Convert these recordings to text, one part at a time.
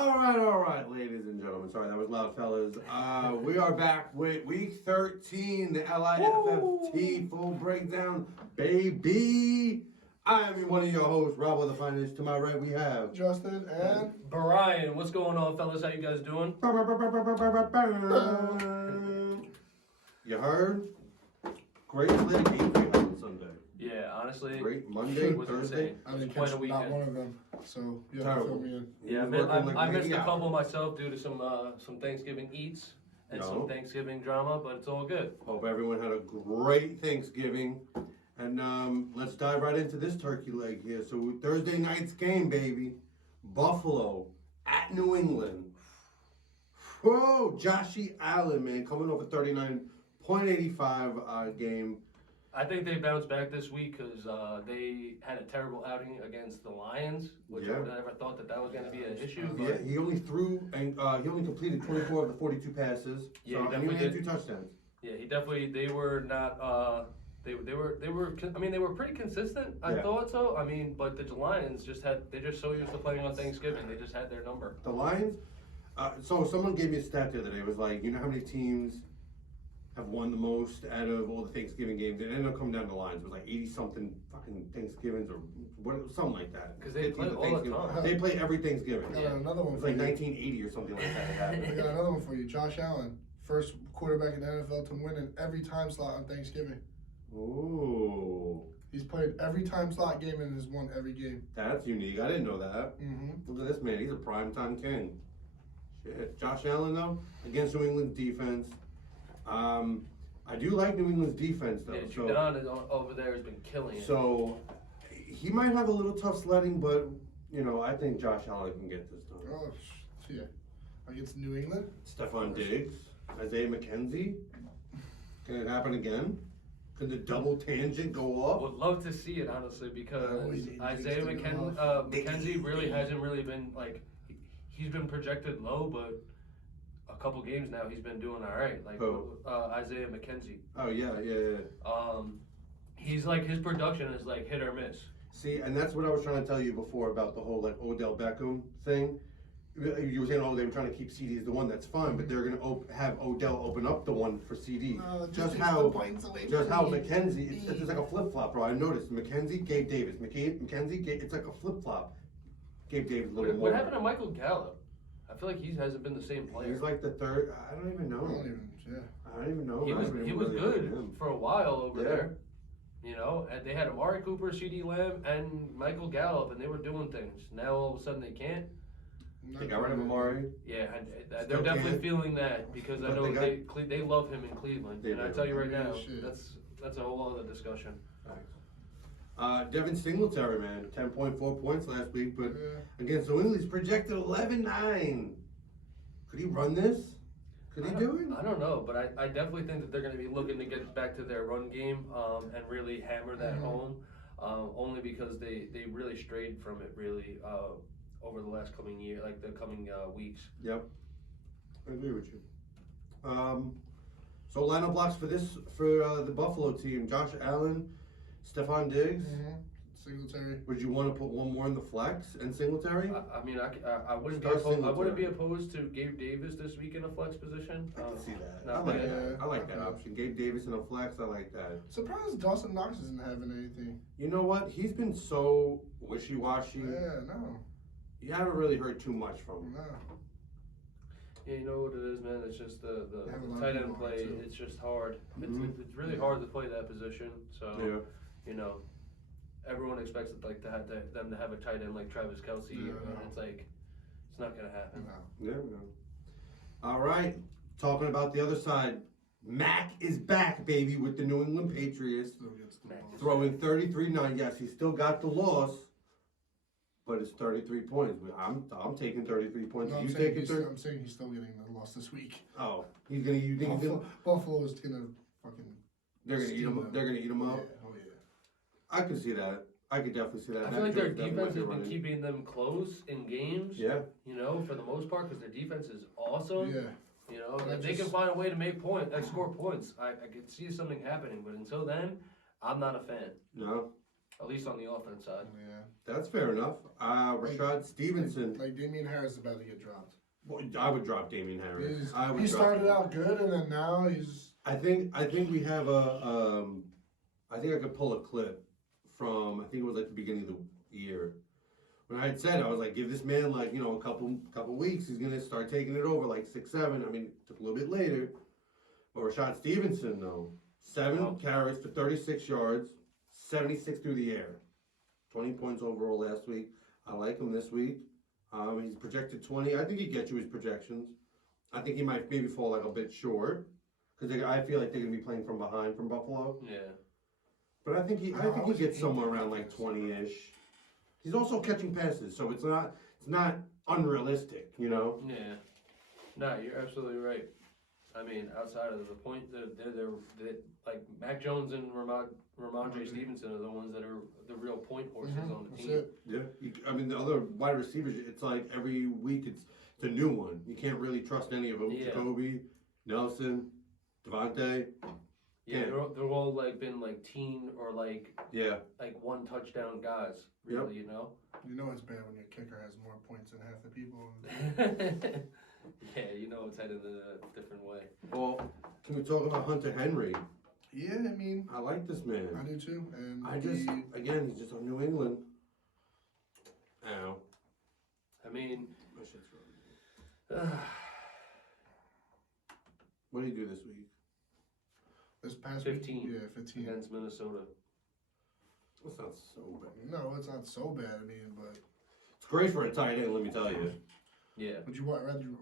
All right, ladies and gentlemen. Sorry, that was loud, fellas. We are back with week 13, the LIFFT full breakdown, baby. I am one of your hosts, Rob of the Finest. To my right, we have Justin and Brian. What's going on, fellas? How you guys doing? You heard? Great slate of games we had on Sunday. Yeah, honestly. Great Monday, was Thursday. insane. I didn't Quite catch a weekend. not one of them, so you have to fill me in. Yeah, I missed a couple myself due to some Thanksgiving eats and some Thanksgiving drama, but it's all good. Hope everyone had a great Thanksgiving. And let's dive right into this turkey leg here. So Thursday night's game, baby. Buffalo at New England. Whoa, Joshy Allen, man, coming off a 39.85 game. I think they bounced back this week because they had a terrible outing against the Lions, which I never thought that was going to be an issue. But Yeah, he only threw and he only completed 24 of the 42 passes. Yeah, so, he definitely had did. 2 touchdowns. Yeah, they were not. They were. I mean, they were pretty consistent. I thought so. I mean, but the Lions they're just so used to playing on Thanksgiving. They just had their number. The Lions. So someone gave me a stat the other day. It was like, you know how many teams have won the most out of all the Thanksgiving games? It ended up coming down to the Lions. It was like 80-something fucking Thanksgivings or something like that. Because they play all the time. They play every Thanksgiving. I got another one It's for like you. 1980 or something like that. I got another one for you. Josh Allen, first quarterback in the NFL to win in every time slot on Thanksgiving. Ooh. He's played every time slot game and has won every game. That's unique. I didn't know that. Mm-hmm. Look at this man. He's a primetime king. Shit. Josh Allen, though, against New England's defense. I do like New England's defense, though. Yeah, Judon over there has been killing it. So he might have a little tough sledding, but, you know, I think Josh Allen can get this done. Oh, yeah. Against New England? Stephon Diggs, Isaiah McKenzie. Can it happen again? Could the double tangent go off? Would love to see it, honestly, because Isaiah McKenzie really hasn't really been, like, he's been projected low, but a couple games now he's been doing all right. Like Isaiah McKenzie. Oh, yeah. He's like, his production is like hit or miss. See, and that's what I was trying to tell you before about the whole, like, Odell Beckham thing. You were saying, they were trying to keep CD as the one. That's fine, but they're going to have Odell open up the one for CD. Just how McKenzie, it's like a flip-flop, bro. I noticed. McKenzie, Gabe Davis. McKenzie, it's like a flip-flop. Gabe Davis a little more. What happened to Michael Gallup? I feel like he hasn't been the same player. He's like the third. I don't even know. I don't even know. He was good for a while over there. You know, and they had Amari Cooper, CD Lamb, and Michael Gallup, and they were doing things. Now all of a sudden they can't. They got rid of Amari. Yeah, they're definitely feeling that because I know they love him in Cleveland. And I tell you right now, that's a whole other discussion. Devin Singletary, man, 10.4 points last week, but against New England, he's projected 11-9. Could he run this? Could he do it? I don't know, but I definitely think that they're going to be looking to get back to their run game and really hammer that home, only because they really strayed from it really over the last coming year, like the coming weeks. Yep, I agree with you. So lineup blocks for the Buffalo team: Josh Allen, Stephon Diggs. Singletary. Would you want to put one more in the flex and Singletary? I mean, I wouldn't be opposed to Gabe Davis this week in a flex position. I can see that. I I like that option. Gabe Davis in a flex. I like that. Surprised Dawson Knox isn't having anything. You know what? He's been so wishy-washy. Yeah, no. You haven't really heard too much from him. No. Yeah, you know what it is, man. It's just the tight end play. It's just hard. It's really hard to play that position. So you know, everyone expects it like them to have a tight end like Travis Kelce, and it's like it's not gonna happen. No. All right, talking about the other side, Mac is back, baby, with the New England Patriots, throwing 33-9. Yes, he still got the loss, but it's 33 points. I'm taking 33 points. No, I'm saying he's still getting the loss this week. Oh, he's gonna. You think Buffalo is gonna fucking. They're gonna eat him. They're gonna eat him up. Yeah. Oh yeah. I can see that. I could definitely see that. I feel like their defense has been keeping them close in games. Yeah. You know, for the most part, because their defense is awesome. Yeah. You know, if they can find a way to make score points, I could see something happening. But until then, I'm not a fan. No. at least on the offense side. Yeah. That's fair enough. Rashad Stevenson. Like Damian Harris is about to get dropped. Well, I would drop Damian Harris. He started out good, and then now he's. I think we have I think I could pull a clip from, I think it was like the beginning of the year, when I had said, I was like, give this man like, you know, a couple weeks, he's gonna start taking it over, like 6-7. I mean, it took a little bit later. But Rashad Stevenson though, 7 carries for 36 yards, 76 through the air, 20 points overall last week. I like him this week. He's projected 20. I think he gets you his projections. I think he might maybe fall like a bit short, because I feel like they're gonna be playing from behind from Buffalo. Yeah. But I think he gets somewhere around like 20-ish. He's also catching passes, so it's not unrealistic, you know. Yeah. No, you're absolutely right. I mean, outside of the point, they're like Mac Jones and Ramondre Stevenson are the ones that are the real point horses on the team. Yeah. I mean, the other wide receivers, it's like every week it's a new one. You can't really trust any of them. Yeah. Jacoby, Nelson, Devontae. Yeah, they're all like been like teen or like one touchdown guys. Really, you know. You know it's bad when your kicker has more points than half the people. Yeah, you know it's headed in a different way. Well, can we talk about Hunter Henry? Yeah, I mean, I like this man. I do too. And he's just on New England. Ow. I mean, My shit's running. What did he do this week? This past 15. week, yeah, 15 against Minnesota. That's not so bad. No, it's not so bad. I mean, but it's great for a tight end. Let me tell you. Yeah. Would you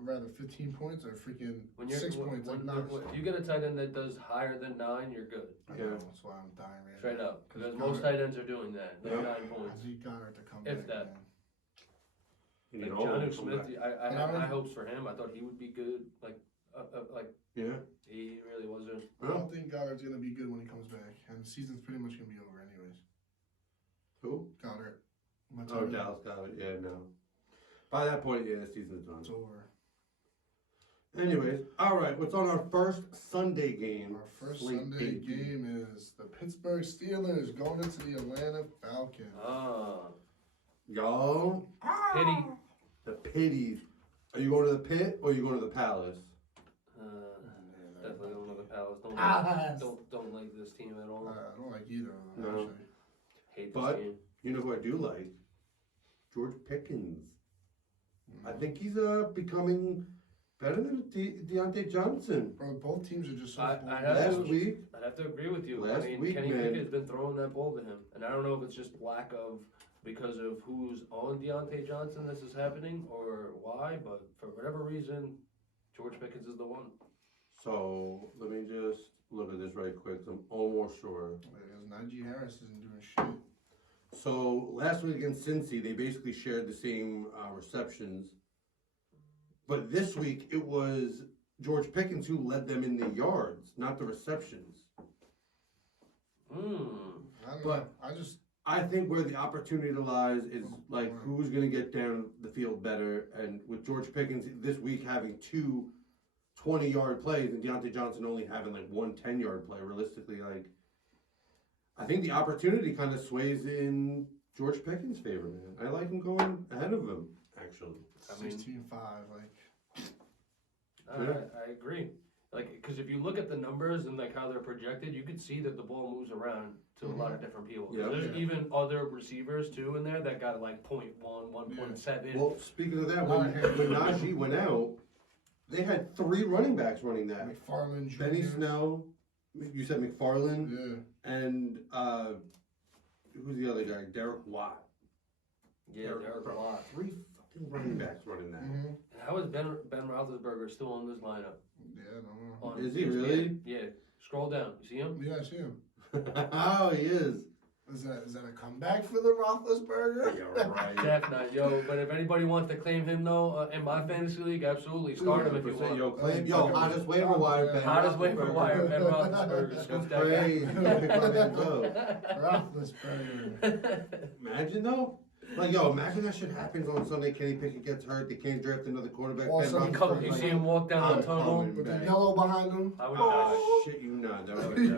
rather 15 points or freaking 6 points? If you get a tight end that does higher than 9, you're good. Yeah. That's why I'm dying right Straight now. up, because most tight ends are doing that. They're 9 points. Zeke Goddard to come If back. that. You Like know, Jonnu Smith, I had high hopes for him. I thought he would be good. yeah. He really wasn't. I don't think Goddard's gonna be good when he comes back, and the season's pretty much gonna be over anyways. Who? Goddard. Oh, Dallas Goddard. Yeah, no. By that point, yeah, the season's done. It's over. Anyways, all right. What's on our first Sunday game? Our first Sunday game is the Pittsburgh Steelers going into the Atlanta Falcons. Y'all. Pity. The Pitties. Are you going to the Pit or are you going to the Palace? Definitely going to the Palace. Don't like this team at all. I don't like either of them, No. actually. Hate this But team. you know who I do like? George Pickens. I think he's becoming better than Deontay Johnson. Bro, both teams are just so I'd have to agree with you. Last week, Kenny man. Pickett's been throwing that ball to him. And I don't know if it's just lack of because of who's on Deontay Johnson this is happening or why, but for whatever reason, George Pickens is the one. So let me just look at this right quick. I'm almost sure. Because Najee Harris isn't doing shit. So last week against Cincy, they basically shared the same receptions. But this week, it was George Pickens who led them in the yards, not the receptions. I don't know. I think where the opportunity lies is like who's going to get down the field better. And with George Pickens this week having 2 20-yard plays and Deontay Johnson only having like 1 10-yard play, realistically, like I think the opportunity kind of sways in George Pickens' favor, man. I like him going ahead of him, actually. 16-5, I agree. Like, because if you look at the numbers and like how they're projected, you can see that the ball moves around to a lot of different people. Yeah. There's even other receivers too in there that got like 0.1, 1.7. Well, speaking of that, when Najee went out, they had 3 running backs running that. McFarland Jr. Benny Snell, you said McFarland, Yeah. and who's the other guy? Derek Watt. Yeah, Derek Watt. 3 fucking running backs running that. Mm-hmm. How is Ben Roethlisberger still on this lineup? Yeah, I don't know. Is he really? Yeah. Scroll down. You see him? Yeah, I see him. Oh, he is. Is that a comeback for the Roethlisberger? Yeah, right. Definitely, yo. But if anybody wants to claim him though in my fantasy league, absolutely start him if you want. Yo, hottest waiver wire. Ben Hottest waiver wire. Ben Roethlisberger. Scoop that Crazy. Roethlisberger. Imagine though. Like, yo, imagine that shit happens on Sunday. Kenny Pickett gets hurt. They can't draft another quarterback. All Ben sudden, Roethlisberger's You like, see him walk down the tunnel. coming With the back. yellow behind him. I would Oh, shit, you not. That would be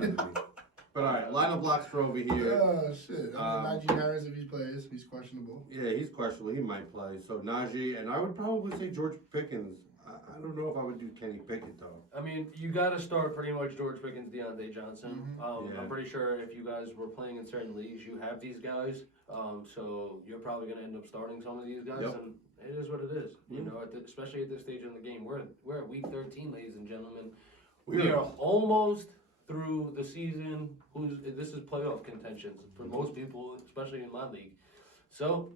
But all right, lineup blocks for over here. Oh, shit. Najee Harris, if he plays, he's questionable. Yeah, he's questionable. He might play. So Najee, and I would probably say George Pickens. I don't know if I would do Kenny Pickett, though. I mean, you got to start pretty much George Pickens, Deontay Johnson. Yeah. I'm pretty sure if you guys were playing in certain leagues, you have these guys. So you're probably going to end up starting some of these guys, Yep. and it is what it is. You know, especially at this stage in the game, we're at week 13, ladies and gentlemen. We are almost through the season. This is playoff contention for most people, especially in my league. So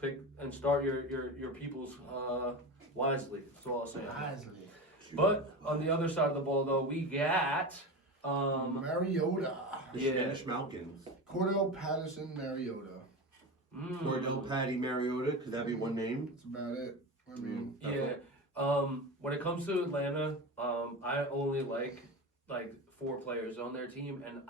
pick and start your people's wisely. That's all I'll say. Wisely. But on the other side of the ball, though, we got Mariota. The Yeah. Spanish Falcons. Cordell Patterson, Mariota. Cordell Patty Mariota. Could that be one name? That's about it. I mean, Yeah. When it comes to Atlanta, I only like 4 players on their team, and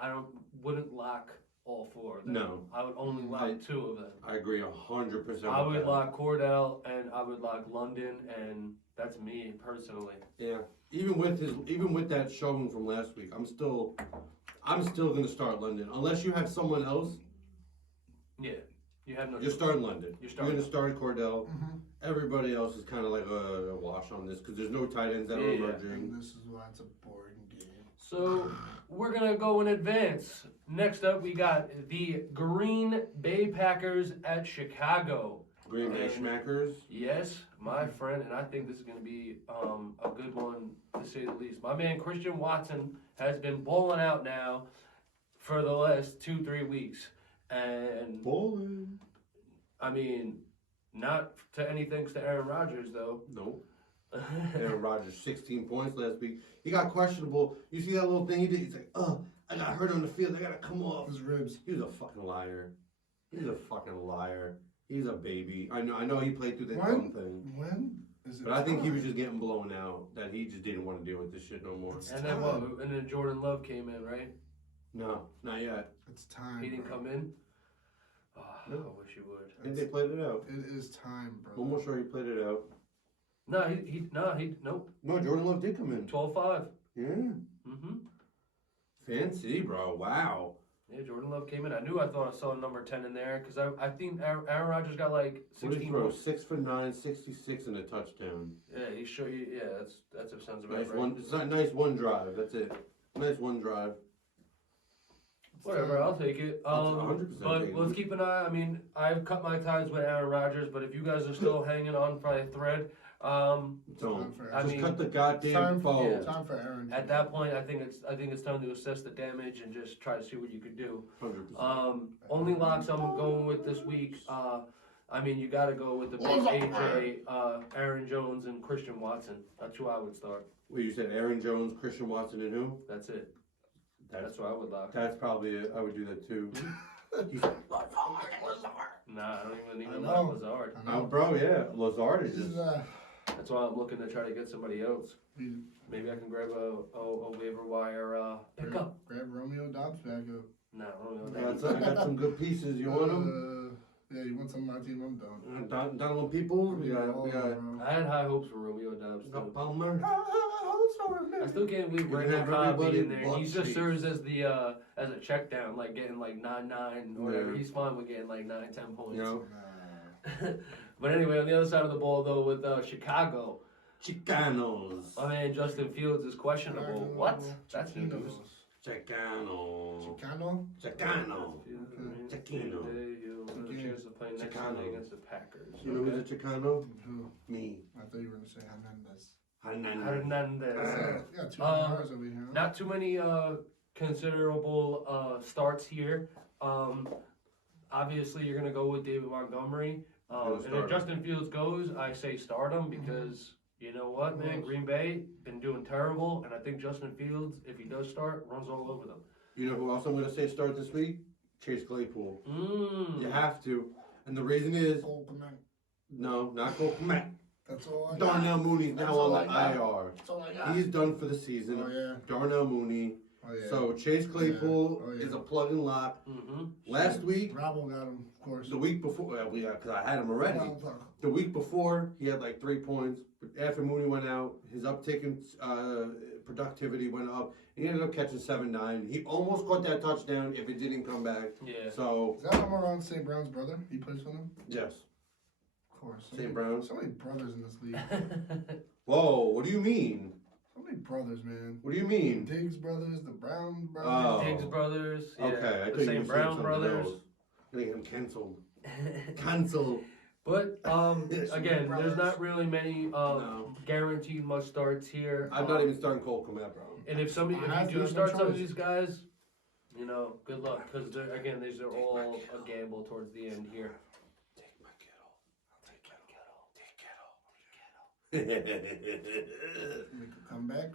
wouldn't lock all 4 of them. No. I would only lock 2 of them. I agree 100%. I would lock Cordell and I would lock London, and that's me personally. Yeah. Even with that showing from last week, I'm still gonna start London unless you have someone else. Yeah, you have no. You're starting London. You're gonna start Cordell. Everybody else is kind of like a wash on this because there's no tight ends that are emerging. and this is why it's a boring game. So we're gonna go in advance. Next up, we got the Green Bay Packers at Chicago. Green Bay Schmackers. Yes, my friend, and I think this is going to be a good one to say the least. My man Christian Watson has been balling out now for the last 2-3 weeks, and Bowling. I mean, not to any thanks to Aaron Rodgers though. No. Aaron Rodgers 16 points last week. He got questionable. You see that little thing he did? He's like, I got hurt on the field. I gotta come off. His ribs. He was a fucking liar. He's a fucking liar. He's a baby. I know he played through that dumb thing. When is it? But I think he was just getting blown out. That he just didn't want to deal with this shit no more. And then what? And then Jordan Love came in, right? No, not yet. It's time. He didn't bro. come in. Oh, No. I wish he would. I think they played it out. It is time, bro. Almost sure he played it out. No, nope. No, Jordan Love did come in. 12-5. Yeah. Mm-hmm. Fancy, bro. Wow. Yeah, Jordan Love came in. I thought I saw number 10 in there because I think Aaron Rodgers got like What did he 16 throw? points. 6 for 9, 66 and a touchdown. Yeah, he showed you. Yeah, that sounds about Nice right. one. It's not nice one drive. That's it. Nice one drive. Whatever, I'll take it. 100% But take it. let's keep an eye. I mean, I've cut my ties with Aaron Rodgers, but if you guys are still hanging on by a thread, Don't. I Just mean, cut the goddamn Time for, phone. time for Aaron. at that point, I think it's time to assess the damage and just try to see what you could do. 100%. Only locks I'm going with this week. I mean, you got to go with the big AJ, Aaron Jones, and Christian Watson. That's who I would start. Well, you said Aaron Jones, Christian Watson, and who? That's it. That's what I would lock. That's probably it. I would do that too. He's Nah, I don't even I like know. Lazard. oh, bro, yeah. Lazard is This just. is, That's why I'm looking to try to get somebody else. Maybe I can grab a waiver wire pickup. grab Romeo Dobbs back up. No, I got some good pieces. You want them? Yeah, you want some of my team? I'm done. Donovan Peoples. We got. I had high hopes for Romeo Dobbs We got too. Palmer. I still can't believe You can Randall have Cobb everybody being there. He but just Chiefs. serves as the as a check down, like getting like 9-9 or whatever. Yeah. He's fine with getting like 9-10 points. You know. But anyway, on the other side of the ball though, with Chicago, Chicanos. my man Justin Fields is questionable. What? That's new news. Chicano. Chicano? Chicano. Chiquino. He'll have a chance to play next Chicano. Sunday against the Packers. You know who's a Chicano? Who? Me. I thought you were going to say Hernandez. Hernandez. Yeah, 2 hours over here. Not too many considerable starts here. Obviously, you're going to go with David Montgomery. And if Justin Fields goes, I say start him because you know what, man? Green Bay been doing terrible, and I think Justin Fields, if he does start, runs all over them. You know who else I'm going to say start this week? Chase Claypool. You have to. And the reason is, no, not Cole Kmet. That's all I got. Darnell Mooney's That's now all on the I got. IR. That's all I got. He's done for the season. Oh, yeah. Darnell Mooney. Oh, yeah. So Chase Claypool Yeah. Oh, yeah. is a plug and lock. Mm-hmm. Last week, Robbo got him, of course. the week before, because I had him already. The week before, he had like 3 points. But after Mooney went out, his uptick in productivity went up. He ended up catching 7-9. He almost caught that touchdown if it didn't come back. Yeah. So. Is that Amon St. Brown's brother? He plays for them? Yes. Of course. St. Brown. So many brothers in this league. Whoa, what do you mean? So many brothers, man. What do you mean? Diggs brothers, the Brown brothers. Oh. Diggs brothers. Yeah. Okay, I The thought you St. were Brown saying something brothers. else. I think I'm canceled. Cancel. But again, brothers. there's not really many No. guaranteed must starts here. I'm not even starting Cole Komet, bro. And if you have do no start some of choice. these guys, you know, good luck, because again, these are all a gamble towards the end here. Take my kettle. Make a comeback?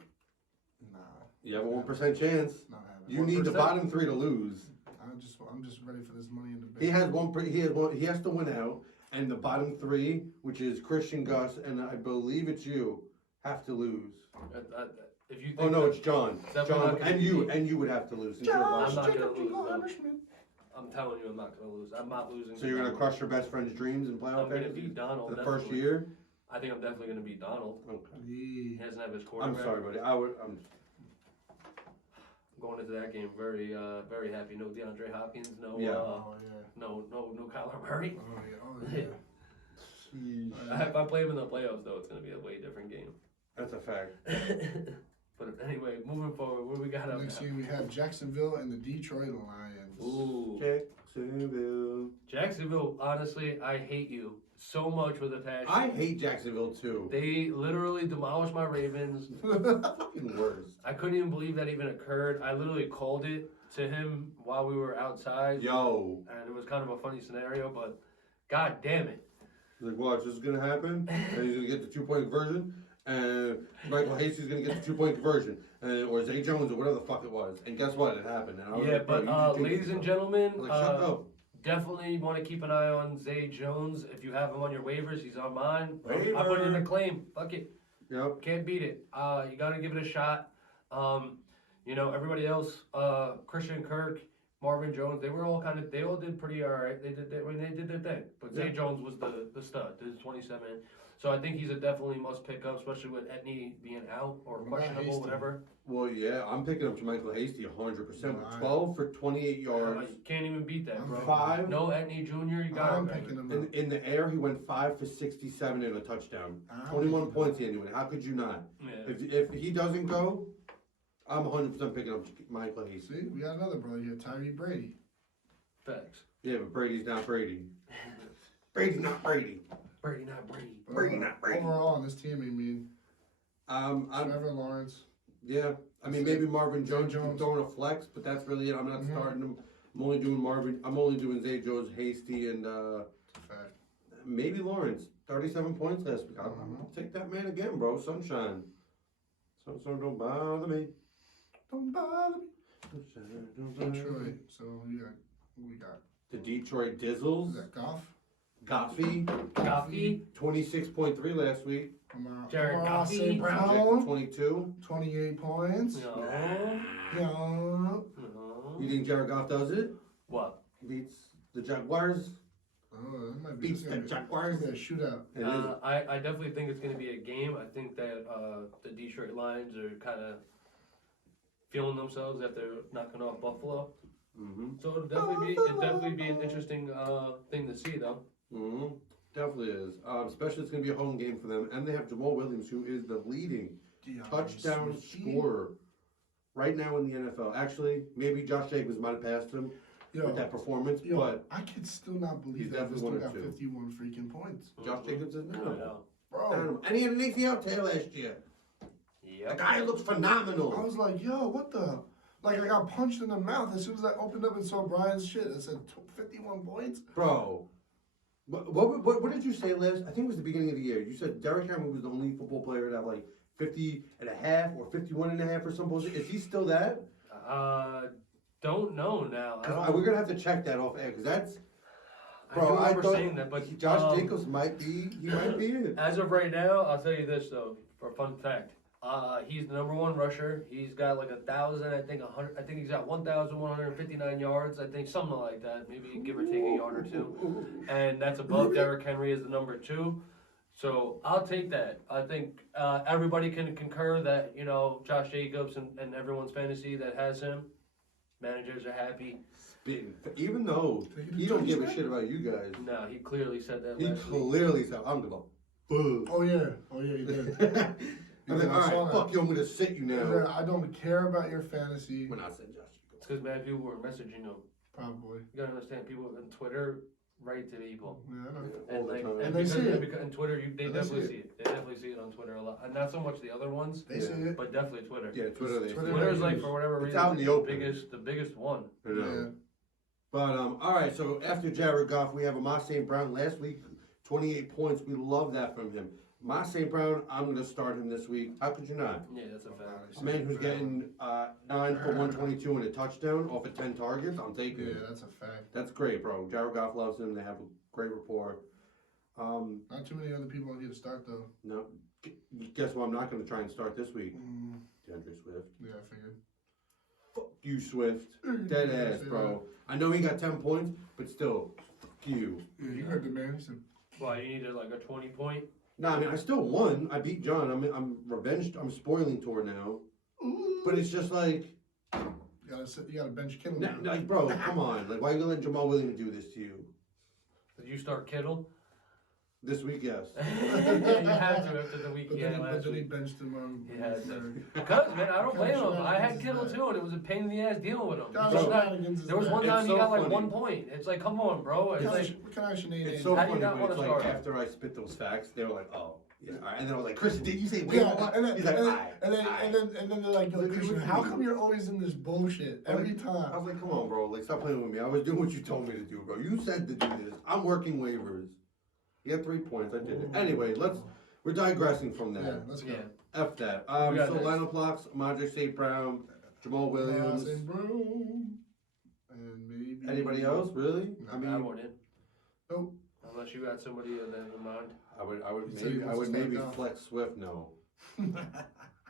Nah. You have a 1% chance. Not happening. You need the 1%? bottom 3 to lose. I'm just ready for this money in the bank. He has one. He has to win out, and the bottom 3, which is Christian, Gus, and I believe it's you, have to lose. If you think Oh no, it's John. Definitely John, not gonna and you, be- and you would have to lose. since you're I'm bottom. not gonna Jacob, lose, Jacob though. Hammerschmidt. I'm telling you, I'm not gonna lose. I'm not losing. So you're gonna crush your best friend's dreams in I'm playoff gonna games beat Donald for the first definitely. year. I think I'm definitely gonna beat Donald. Okay. He doesn't have his I'm quarterback. sorry, buddy. I'm Going into that game very very happy. No DeAndre Hopkins. No. Yeah. Oh, yeah. No Kyler Murray. Oh, yeah. Oh, yeah. If I play him in the playoffs, though, it's gonna be a way different game. That's a fact. But anyway, moving forward, what we got up Next now? game we have Jacksonville and the Detroit Lions. Ooh. Jacksonville. Jacksonville, honestly, I hate you so much with a passion. I hate Jacksonville too. They literally demolished my Ravens. Fucking worst. I couldn't even believe that even occurred. I literally called it to him while we were outside. Yo. And it was kind of a funny scenario, but god damn it. He's like, watch, this is gonna happen, and he's gonna get the 2-point conversion, and Michael Hasty is gonna get the 2-point conversion, or Zay Jones or whatever the fuck it was. And guess what? It happened. And I was Yeah, like, bro, but you just jinxed ladies and yourself. gentlemen, I was like, shut up. definitely want to keep an eye on Zay Jones. If you have him on your waivers, he's on mine. I Waiver. put in a claim. Fuck it. Yep. Can't beat it. You got to give it a shot. You know, everybody else, Christian Kirk, Marvin Jones, they all did pretty all right. They did their thing. But Zay Yeah. Jones was the stud. This is 27. So I think he's a definitely must pick up, especially with Etney being out or What about questionable, Hasty? whatever. Well, yeah, I'm picking up Michael Hasty 100%. Right. 12 for 28 yards. You can't even beat that, bro. 5. No Etney Jr., you got I'm him. picking him up. In the air, he went 5 for 67 and a touchdown. I'm 21 picking points anyway. How could you not? Yeah. If he doesn't go, I'm 100% picking up Michael Hasty. See, we got another brother here, Tyree Brady. Facts. Yeah, but Brady's not Brady. Brady's not Brady. Brady, not Brady. But Brady, not Brady. Overall, on this team, I mean, I'm Trevor Lawrence. yeah. I mean, maybe Marvin Zay Jones, Jones. throwing a flex, but that's really it. I'm not Mhm. starting him. I'm only doing Zay Jones, Hasty, and Fact. maybe Lawrence. 37 points last week. I'll Mhm. take that man again, bro. Sunshine. Sunshine don't bother me. Don't bother me. Sunshine don't bother me. Detroit. So we got The Detroit is Dizzles. that Goff? Goffey. Goffey. 26.3 last week. Jared Amon Goffey. St. Jackson Brown. 22. 28 points. No. Yeah. No. You think Jared Goff does it? What? Beats the Jaguars? Oh, that might be Beats the Jaguars? a shootout. It is. I definitely think it's going to be a game. I think that the Detroit Lions are kind of feeling themselves after knocking off Buffalo. Mm-hmm. So it'd definitely be an interesting thing to see, though. Mm-hmm. Definitely is. Especially it's going to be a home game for them. And they have Jamal Williams, who is the leading touchdown scorer right now in the NFL. Actually, maybe Josh Jacobs might have passed him with that performance, but I could still not believe he's that he definitely still one or got two. 51 freaking points. Josh Jacobs is I no. know. Bro, And he had an ACL tear last year. The Yep. guy looks phenomenal. I was like, yo, what the? Like, I got punched in the mouth as soon as I opened up and saw Brian's shit. It said 51 points. Bro, what did you say last? I think it was the beginning of the year. You said Derrick Henry was the only football player to have like 50 and a half or 51 and a half or something. Is he still that? Don't know now. I 'Cause don't, we're gonna have to check that off air because that's. I Bro, do I remember thought saying that, but Josh Jacobs might be. He might be it. as of right now, I'll tell you this though, for a fun fact. He's the number one rusher. He's got like 1,000, I think 100. I think he's got 1,159 yards. I think something like that, maybe give or take a yard or two. And that's above Derrick Henry as the number 2. So I'll take that. I think everybody can concur that Josh Jacobs and everyone's fantasy that has him, managers are happy. Even though he don't give a shit about you guys. No, he clearly said that. He clearly said, "I'm gonna." Oh yeah, he did. I'm like, all right, fuck you, I'm gonna sit you now. I don't care about your fantasy. We're not saying Josh. It's because mad people were messaging him. Probably. You gotta understand, people on Twitter write to people. Yeah, I know. And like, and they see it. And Twitter, they definitely see it. They definitely see it on Twitter a lot, and not so much the other ones. They see it, but definitely Twitter. Yeah, Twitter. Twitter's like for whatever reason, out in the open. the biggest one. Yeah. But all right. So after Jared Goff, we have Amon St. Brown. Last week, 28 points. We love that from him. Amon St. Brown, I'm going to start him this week. How could you not? Yeah, that's a fact. A man who's getting 9 for 122 and a touchdown off of 10 targets, I'm taking it. Yeah, that's a fact. That's great, bro. Jared Goff loves him. They have a great rapport. Not too many other people on here to start though. No. Guess what? I'm not going to try and start this week. DeAndre Swift. Yeah, I figured. Fuck you, Swift. Dead ass, bro. I know he got 10 points, but still, fuck you. Yeah, you heard the man. He said, Well, you needed like a 20 point. No, I mean, I still won. I beat John. I'm revenged. I'm spoiling tour now. ooh. But it's just like, You gotta bench Kittle now. like, bro, come on. Like, why are you letting Jamal Williams do this to you? Did you start Kittle? This week, yes. You had to after the week But he had then last he week. benched him on. He had to. Because, man, I don't blame him. I had Kittle too, and it was a pain in the ass dealing with him. There was one time he got like 1 point. It's like, come on, bro. It's like, What kind of shenanigans? It's so How do you funny not when wanna it's like start him? after I spit those facts, they were like, oh, yeah. All right. And then I was like, Christian, did you say wait? Yeah, and then, He's like, and, then, "Aye, and, then, aye." and then they're like, yo, Like, Christian, what how do you come you're always in this bullshit every I time? was like, come on, bro. Like, stop playing with me. I was doing what you told me to do, bro. You said to do this. I'm working waivers. He had 3 points. I did it. Anyway, we're digressing from that. Yeah, let's go. yeah. F that. We got So next. lineup blocks, Madre St. Brown, Jamal Williams. And Brown. And maybe. Anybody else, really? No, I I mean, wouldn't. Nope. Unless you got somebody in mind. I would You said he maybe, I wants would to start maybe Goff. flex Swift. No.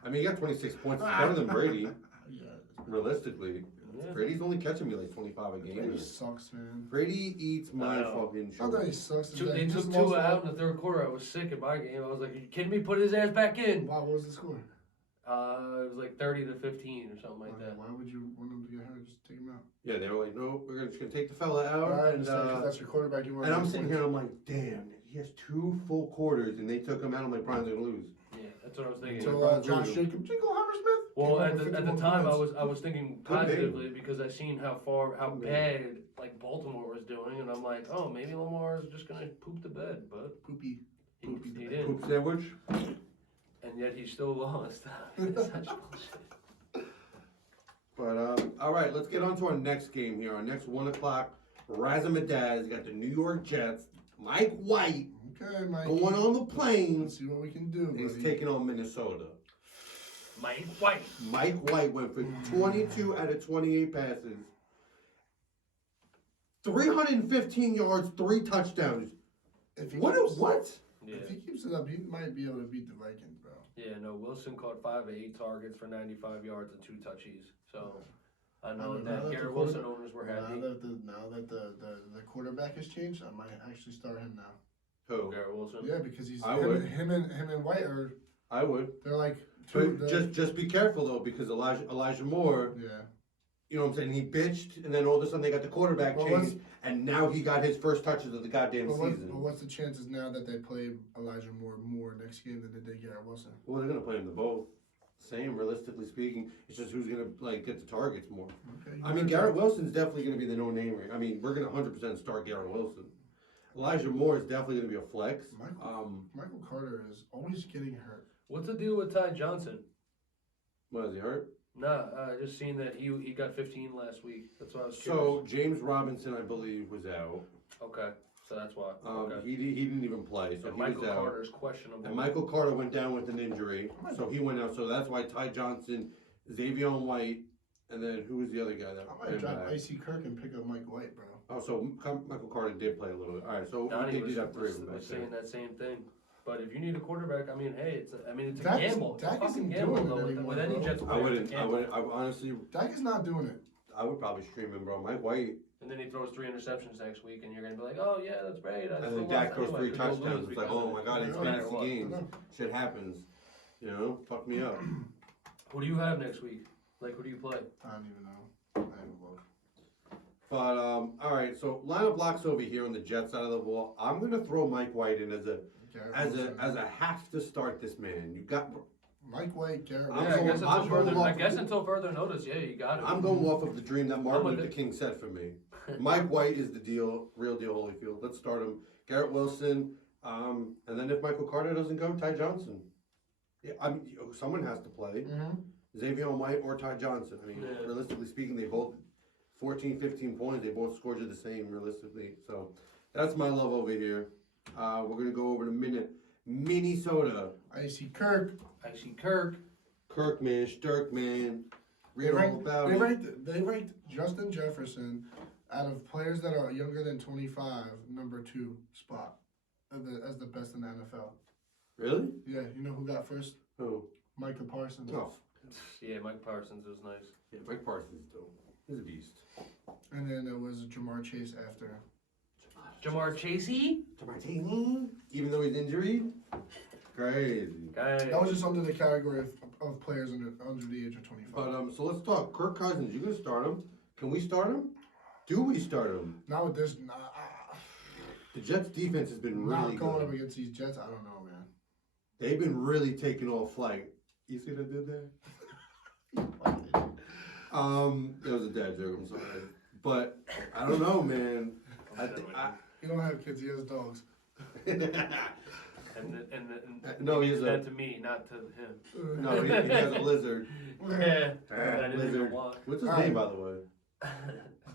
I mean, he got 26 points. It's better than Brady, Yeah. realistically. Yeah. Brady's only catching me like 25 a game. Brady sucks, man. Brady eats my I know. fucking Not that shit. he sucks. They took Tua out in the third quarter. I was sick in my game. I was like, "Are you kidding me? Put his ass back in." Wow, what was the score? It was like 30-15 or something like that. Why would you want him to get hurt? Just take him out. Yeah, they were like, no, we're just gonna take the fella out. Alright, and, that's your quarterback. You want and I'm sitting here, I'm like, damn, he has 2 full quarters, and they took him out. I'm like, Brian's gonna lose. Yeah, that's what I was thinking. So Josh Jacobs, Jingle Hammersmith. Well, Came at up with the 51 time, points. I was thinking Could be. positively because I seen how Could be. bad like Baltimore was doing, and I'm like, oh, maybe Lamar is just gonna poop the bed, but Poopy. he didn't, Poop sandwich. and yet he still lost. It's such bullshit. But all right, let's get on to our next game here. Our next 1 o'clock. Razamadaz got the New York Jets. Mike White Okay, Mike. going on the Let's plains. see what we can do, He's buddy. taking on Minnesota. Mike White. Mike White went for 22 out of 28 passes. 315 yards, 3 touchdowns. If he What? keeps- What? Yeah, If he keeps it up, he might be able to beat the Vikings, bro. yeah. No, Wilson caught 5 of 8 targets for 95 yards and 2 touchies. So I know Now that that Garrett the Wilson quarterback- owners were Now happy. that the quarterback has changed, I might actually start him now. Who? Garrett Wilson. Yeah, because he's I would. him and White are I would. they're like But just be careful though, because Elijah Moore, yeah. you know what I'm saying, he bitched, and then all of a sudden they got the quarterback Well, change, and now he got his first touches of the goddamn But season. what's the chances now that they play Elijah Moore more next game than they did Garrett Wilson? Well, they're gonna play them both. Same, realistically speaking. It's just who's gonna like get the targets more. Okay. I mean, Garrett Wilson's definitely gonna be the no-name. I mean, we're gonna 100% start Garrett Wilson. Elijah Moore is definitely gonna be a flex. Michael Carter is always getting hurt. What's the deal with Ty Johnson? What, is he hurt? Nah, I just seen that he got 15 last week. That's why I was So James Robinson, I believe, was out. Okay, so that's why. Okay. He didn't even play, so And he Michael was out. Carter's questionable. And Michael Carter went down with an injury, so he went out. So that's why Ty Johnson, Xavier White, and then who was the other guy that I might came drop back? Icy Kirk and pick up Mike White, bro. Oh, so Michael Carter did play a little bit. All right, so Donnie they was, did have 3 of was them back saying there. that same thing. But if you need a quarterback, I mean, hey, it's a Dak gamble. It's a Dak fucking isn't gamble, doing it though. anymore, With any bro. Jets I player, wouldn't. it's a I gamble. would. I would honestly. Dak is not doing it. I would probably stream him, bro. Mike White. And then he throws 3 interceptions next week, and you're gonna be like, oh yeah, that's great. And then Dak throws 3 touchdowns. It's like, oh my god, it's No matter fantasy games. Shit happens. You know, fuck me up. Who do you have next week? Like, who do you play? I don't even know. I haven't looked. But all right, so lineup blocks over here on the Jets side of the ball. I'm gonna throw Mike White in as a have to start this man. You got. Mike White, Garrett. Yeah, I guess until further notice, yeah, you got it. I'm going off of the dream that Martin Luther King said for me. Mike White is the deal, real deal Holyfield. Let's start him. Garrett Wilson, and then if Michael Carter doesn't go, Ty Johnson. Yeah, I mean, someone has to play. Xavier White or Ty Johnson. I mean, realistically speaking, they both 14, 15 points. They both scored you the same, realistically. So that's my love over here. We're gonna go over to Minnesota. I see Kirk. Kirkman, Sturkman. Read all about it. They ranked Justin Jefferson out of players that are younger than 25, number 2 spot as the best in the NFL. Really? Yeah, you know who got first? Who? Michael Parsons. Oh. Yeah, Mike Parsons was nice. Yeah, Mike Parsons, though. He's a beast. And then it was Jamar Chase after. Jamar Chasey? Jamar Chase? Even though he's injured? Crazy. That was just under the category of players under the age of 25. But so let's talk. Kirk Cousins, you gonna start him? Can we start him? Do we start him? Not with this. The Jets' defense has been really not going good. up against these Jets. I don't know, man. They've been really taking off flight. You see what I did there? It was a dad joke. I'm sorry, but I don't know, man. He don't have kids. He has dogs. No, he he's did that to me, not to him. No, he has a lizard. Yeah, I didn't Lizard. even want. What's his name, by the way?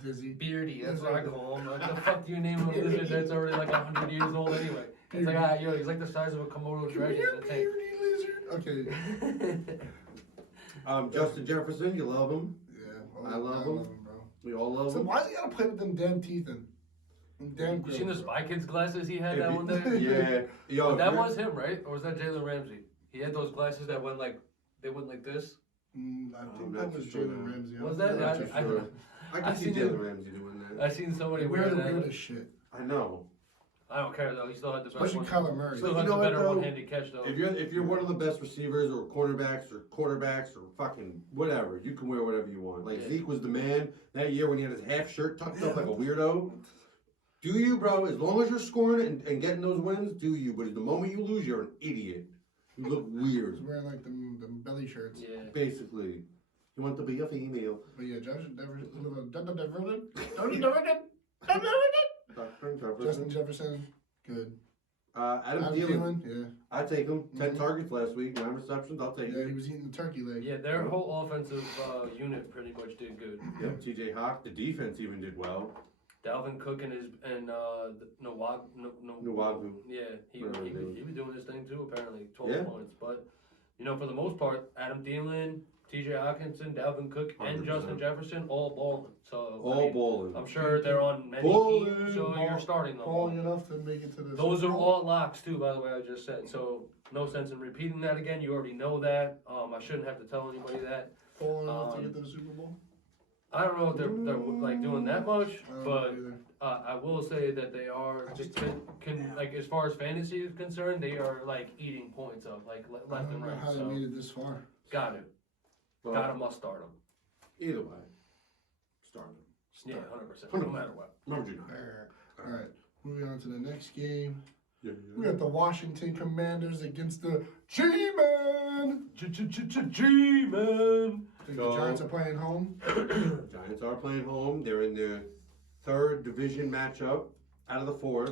Dizzy. Beardy, that's what I call him. What the fuck do you name a lizard that's already like 100 years old anyway? It's like, he's like the size of a Komodo dragon in a tank. Okay. Justin Jefferson, you love him? Yeah. I love him, bro. We all love So him. why does he gotta play with them damn teeth and damn You seen the Spy Kids glasses he had If that he- one day? Yeah. Yo, But that was him, right? Or was that Jalen Ramsey? He had those glasses that went like, they went like this. I think not that was too sure Jalen now. Ramsey. Was that? I'm not too sure. I I can see seen Jalen him- Ramsey doing that. I seen somebody They wear wear the that. weirdest shit. I know. I don't care though. He still had the best Especially one. Kyler Murray. Still You had know the what, better though? one-handed catch though. If you're one of the best receivers or cornerbacks or quarterbacks or fucking whatever, you can wear whatever you want. Like Zeke was the man that year when he had his half shirt tucked up like a weirdo. Do you, bro? As long as you're scoring and getting those wins, do you? But the moment you lose, you're an idiot. You look weird. He's wearing like them belly shirts. Yeah. Basically, you want to be a female. But yeah, Justin Jefferson, good. Adam Thielen, yeah. I take him. 10 targets last week, 9 receptions. I'll take Yeah, it. he was eating the turkey leg. Yeah, their whole offensive unit pretty much did good. Yep, TJ Hawk. The defense even did well. Dalvin Cook and Nwagu. Yeah, he was doing his thing too. Apparently, 12 Yeah. points. But for the most part, Adam Thielen, T.J. Hawkinson, Dalvin Cook, and 100%. Justin Jefferson all balling. So All balling. I'm sure they're on many Balling, teams, so you're starting them. Balling enough to make it to the Those Super are Bowl. all locks too, by the way. I just said so. No sense in repeating that again. You already know that. I shouldn't have to tell anybody that. Balling enough to get to the Super Bowl. I don't know if they're like doing that much, I don't but know either. I will say that they are can like as far as fantasy is concerned, they are like eating points up like I left don't and know right. how they So made it this far. got it. Well, Got to must start them. Either way, start him. Yeah, 100%. No matter what. No, do not. All right, moving on to the next game. Yeah, We got the Washington Commanders against the G-Men. G-Man. I think the Giants are playing home. Giants are playing home. They're in their 3rd division matchup out of the 4.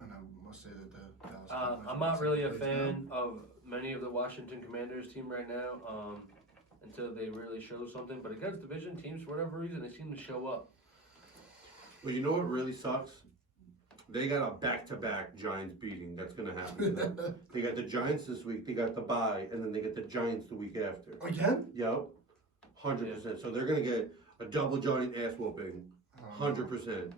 And I must say that the Dallas Cowboys I'm not really a plays fan of many of the Washington Commanders team right now until they really show something. But against division teams, for whatever reason, they seem to show up. Well, you know what really sucks? They got a back-to-back Giants beating. That's going to happen to them. They got the Giants this week. They got the bye, and then they get the Giants the week after. Again? Yep, 100%. So they're going to get a double Giant ass whooping. 100%.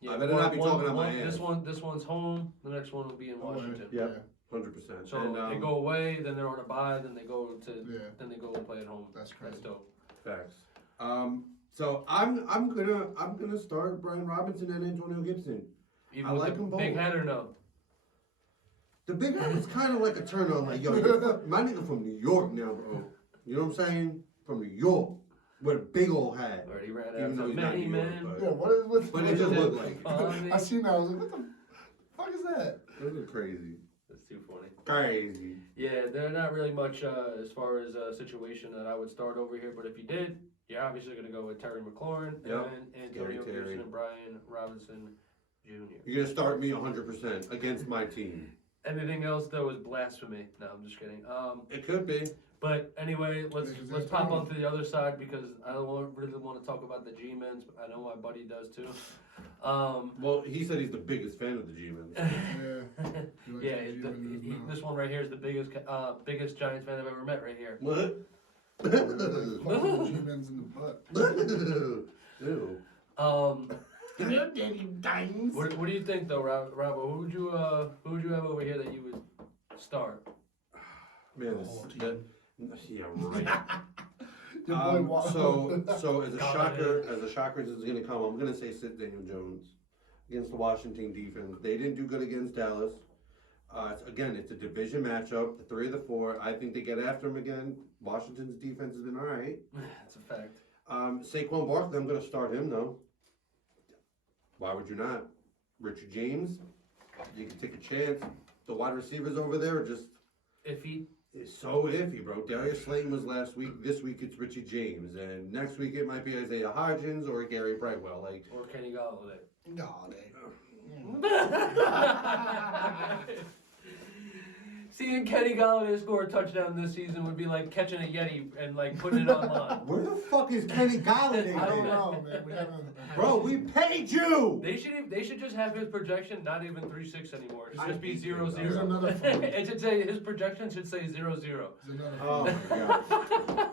Yeah, I better not be talking about my ass. This one's home. The next one will be in Washington. Yep. 100%. So And, they go away, then they're on a bye, then they go and play at home. That's crazy. That's dope. Facts. So I'm gonna start Brian Robinson and Antonio Gibson. Even I with like the them both. big head or no? The big head is kind of like a turn on, like, yo, my nigga from New York now, bro. You know what I'm saying? From New York. With a big old hat. Already ran Even out though of he's not many New York, men. Yeah, what but it just looked like. I seen that. I was like, what the fuck is that? Those are crazy. That's too funny. Crazy. Yeah, they're not really much as far as a situation that I would start over here, but if you did, you're obviously going to go with Terry McLaurin Yep. and Antonio Terry. Gibson and Brian Robinson Jr. You're gonna start me 100% against my team. Anything else though is blasphemy. No, I'm just kidding. It could be. But anyway, let's Because pop Antonio- onto the other side because I don't really want to talk about the G-Men's. But I know my buddy does too. Well, he said he's the biggest fan of the G-Men. Yeah, this one right here is the biggest Giants fan I've ever met right here. What? G-Men's in the butt. Ew. What do you think though, Robbo? Who would you have over here that you would start? Man, yeah, right. Your boy So as a shocker, this is gonna come. I'm gonna say sit Daniel Jones against the Washington defense. They didn't do good against Dallas. It's a division matchup. The 3 of the 4. I think they get after him again. Washington's defense has been all right. That's a fact. Saquon Barkley, I'm gonna start him though. Why would you not? Richard James, you can take a chance. The wide receivers over there are just Iffy. it's so iffy, bro. Darius Slayton was last week. This week it's Richie James, and next week it might be Isaiah Hodgins or Gary Brightwell. Like Or Kenny Galladay. Seeing Kenny Galladay score a touchdown this season would be like catching a Yeti and like putting it online. where the fuck is Kenny Galladay? I don't know, man. We haven't. Bro, we paid you. They should just have his projection not even 3-6 anymore. It should just be 0-0. Here's another phone. It should say his projection should say 0-0. There's another Oh phone. my god.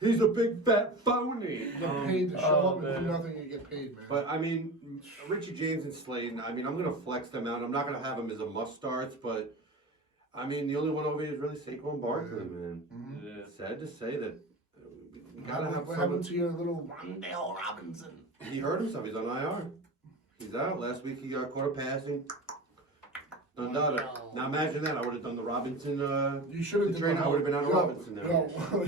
He's a big fat phony. You get paid to show up and do nothing and get paid, man. But I mean, Richie James and Slayton. I mean, I'm gonna flex them out. I'm not gonna have them as a must starts, but I mean, the only one over here is really Saquon Barkley, man. Mm-hmm. Yeah. Sad to say that. We gotta have What someone. happened to your little Rondale Robinson? He hurt himself. He's on IR. He's out. Last week he got caught passing. Done data. Now imagine that. I would have done the Robinson. You should have the trainer. I would have been on Robinson now.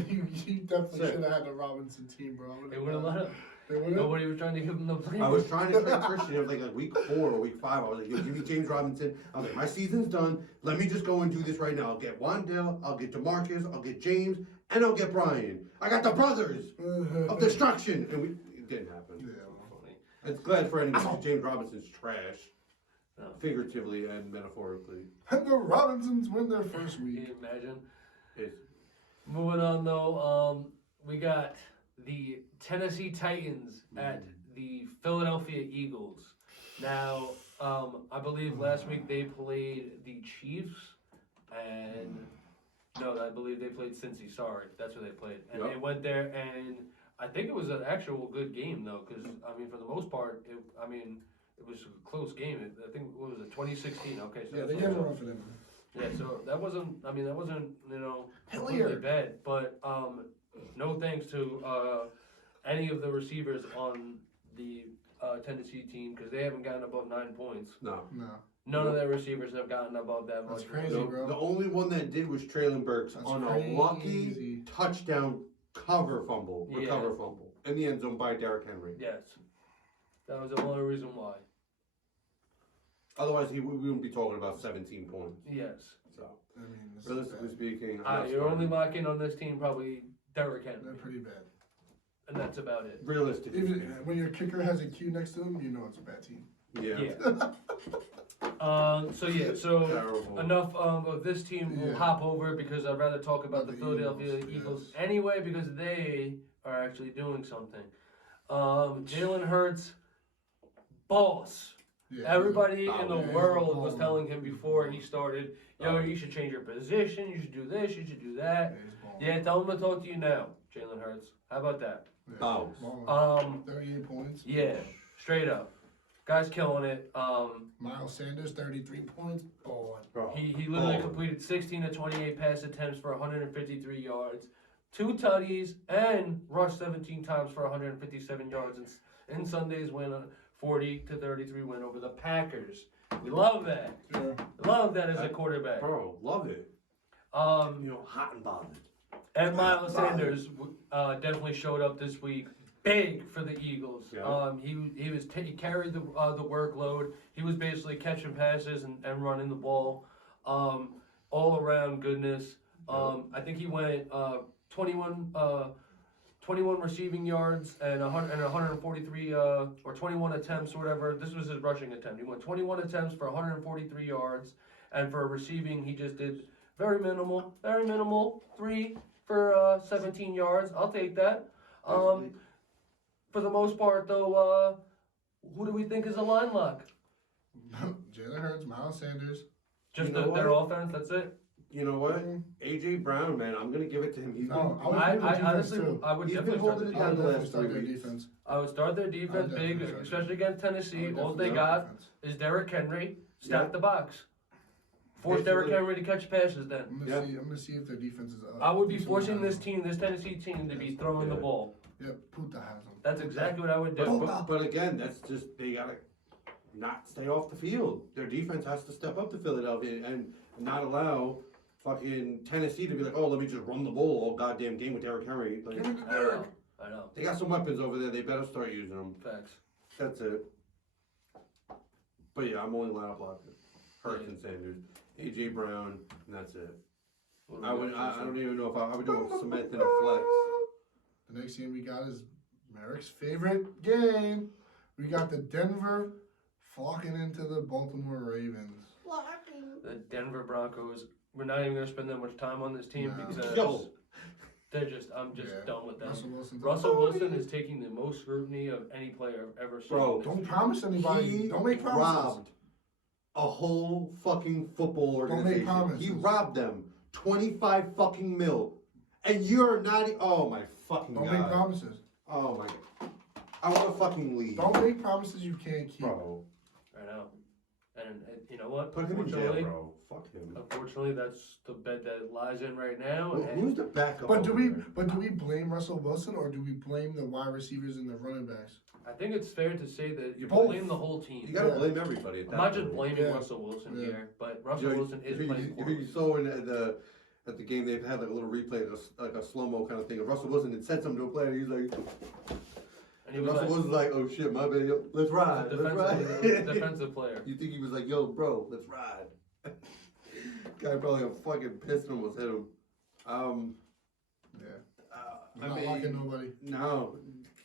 You definitely Sick. should have had the Robinson team, bro. They wouldn't let him. They wouldn't. Nobody was trying to give him the play. I was trying to trade Christian. It was like week 4 or week 5. I was like, yo, give me James Robinson. I was like, my season's done. Let me just go and do this right now. I'll get Wandale. I'll get DeMarcus. I'll get James. And I'll get Brian. I got the brothers of destruction. And it didn't happen. Yeah. Funny. It's glad for anyone because James Robinson's trash. No. Figuratively and metaphorically. And the Robinsons win their first Can week. you imagine? It's, Moving on though, we got the Tennessee Titans at the Philadelphia Eagles. Now, I believe last week they played the Chiefs, and no, I believe they played Cincy. Sorry, that's where they played, and Yep. they went there, and I think it was an actual good game though, because I mean, for the most part, it was a close game. I think what was it, 2016? Okay, so Yeah, that's they what get it a was. run for them. Yeah, so that wasn't Hell completely yeah. bad, but no thanks to any of the receivers on the Tennessee team because they haven't gotten above 9 points. no. No. None of their receivers have gotten above that much. That's crazy, The, bro. the only one that did was Traylon Burks That's on crazy. a lucky touchdown recover fumble in the end zone by Derrick Henry. Yes, that was the only reason why. Otherwise, we wouldn't be talking about 17 points. Yes, So, I mean, this is realistically bad. speaking, I'm not you're starting. only locking on this team probably Derrick They're Henry, pretty bad. and that's about it. Realistically, Even speaking. when your kicker has a Q next to him, you know it's a bad team. Yeah. So Terrible. enough of this team. We'll Yeah. hop over because I'd rather talk about the The Philadelphia Eagles, Eagles yes. anyway because they are actually doing something. Jalen Hurts, boss. Yeah, Everybody Oh, in the yeah, world he's a was baller. telling him before he started, yo, Oh. you should change your position, you should do this, you should do that. he's balling. Yeah, tell him to talk to you now, Jalen Hurts. How about that? Yeah, Bows. balling. 38 points. Yeah, straight up. Guy's killing it. Miles Sanders, 33 points. He literally completed 16 of 28 pass attempts for 153 yards, 2 tutties, and rushed 17 times for 157 yards in Sunday's win, 40-33 win over the Packers. We love that. Yeah. Love that as a quarterback. Bro, love it. Hot and bothered. And Miles Sanders definitely showed up this week, big for the Eagles. Yeah. He carried the workload. He was basically catching passes and running the ball, all around goodness. I think he went 21 receiving yards and 143 or 21 attempts or whatever. This was his rushing attempt. He went 21 attempts for 143 yards, and for receiving he just did very minimal, 3 for 17 yards. I'll take that. For the most part, though, who do we think is a line lock? Jalen Hurts, Miles Sanders. Just their offense. That's it. You know what? A.J. Brown, man, I'm gonna give it to him. I honestly, I would He's definitely been holding it down the last 3 weeks. Defense. I would start their defense big, especially against Tennessee. All they got is Derrick Henry. Stack the box. Force Derrick Henry to catch passes. Then I'm gonna see if their defense is. I would be forcing this Tennessee team, to be throwing the ball. Yep, Puta has them. That's exactly what I would do. But again, that's just, they gotta not stay off the field. Their defense has to step up to Philadelphia and not allow fucking Tennessee to be like, oh, let me just run the ball all goddamn game with Derrick Henry. Like, I know. they got some weapons over there. They better start using them. Facts. That's it. But yeah, I'm only lineup blocking. Hurts and Sanders, A.J. Brown, and that's it. I don't even know if I would do a cement and a flex. The next game we got is Merrick's favorite game. We got the Denver flocking into the Baltimore Ravens. The Denver Broncos. We're not even going to spend that much time on this team because I'm just done with them. Russell Wilson is taking the most scrutiny of any player I've ever seen. Bro, don't promise anybody. Don't make promises. Robbed a whole fucking football organization. Don't make promises. He robbed them 25 fucking mil. And you're not, oh my fucking God. Don't make promises. Oh my God. I want to fucking leave. Don't make promises you can't keep. Bro. I know. And you know what? Put him in jail, bro. Fuck him. Unfortunately, that's the bed that lies in right now. Who's the backup? But do we blame Russell Wilson or do we blame the wide receivers and the running backs? I think it's fair to say that you Both. blame the whole team. You gotta blame everybody at that I'm not point. just blaming Russell Wilson here, but Russell Wilson is playing poorly. You saw at the game they've had like a little replay, like a slow-mo kind of thing. If Russell Wilson had said something to a player, he's like, and Russell Wilson's like, oh shit, my bad, yo, let's ride, let's ride. Defensive player. You think he was like, yo, bro, let's ride. Guy probably got fucking pissed and almost hit him. You're not locking nobody. No,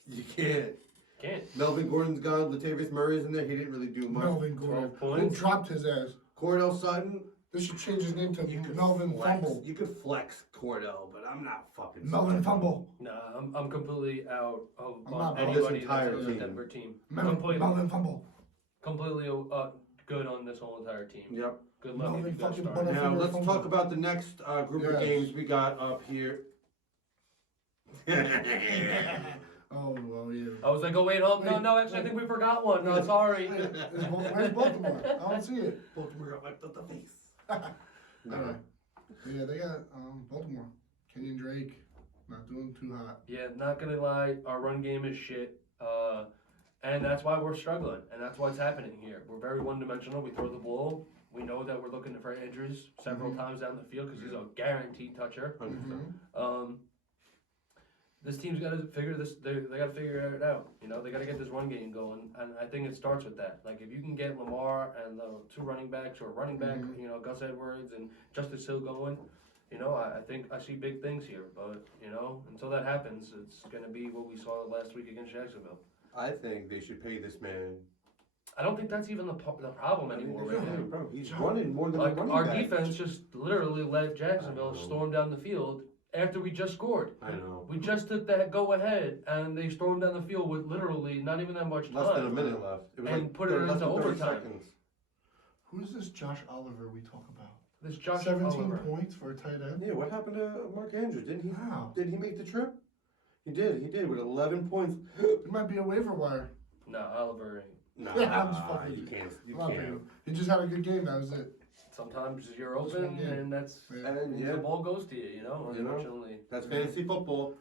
you can't. Can't. Melvin Gordon's gone. Latavius Murray's in there. He didn't really do much. Melvin Gordon. 12 Who points. dropped his ass? Cordell Sutton. They should change his name to Melvin Fumble. You could flex Cordell, but I'm not fucking. Melvin Fumble. Nah, I'm completely out of not anybody this that's entire in the team. Denver team. Melvin Fumble. Completely good on this whole entire team. Yep. Good luck if you guys Melvin start. fucking Now let's talk about the next group of games we got up here. Oh, well, yeah. I was like, oh wait, no, actually I think we forgot one. No, sorry. Where's Baltimore? I don't see it. Baltimore got wiped out the face. Alright. Yeah, they got Baltimore. Kenyon Drake, not doing too hot. Yeah, not gonna lie, our run game is shit. And that's why we're struggling, and that's what's happening here. We're very one-dimensional. We throw the ball. We know that we're looking for Andrews several times down the field because he's a guaranteed toucher. This team's got to figure this. They got to figure it out. You know, they got to get this run game going, and I think it starts with that. Like if you can get Lamar and the 2 running backs or running back, you know, Gus Edwards and Justice Hill going, you know, I think I see big things here. But you know, until that happens, it's going to be what we saw last week against Jacksonville. I think they should pay this man. I don't think that's even the problem anymore right now. Bro, he's running more than Like running our back. defense just literally let Jacksonville storm down the field after we just scored. I know. We just took that go ahead and they stormed down the field with literally not even that much time. Less than a minute left. It was And like put it less into than 30 overtime. seconds. Who's this Josh Oliver we talk about? This Josh 17 Oliver. points for a tight end? Yeah, what happened to Mark Andrews? Didn't he? Wow. Did he make the trip? He did with 11 points. It might be a waiver wire. No, Oliver ain't. Nah, Yeah, I'm just fucking you with can't. You I'm not paying can't. him. He just had a good game. That was it. Sometimes you're open, Yeah. and that's And the ball goes to you. Unfortunately. That's fantasy football.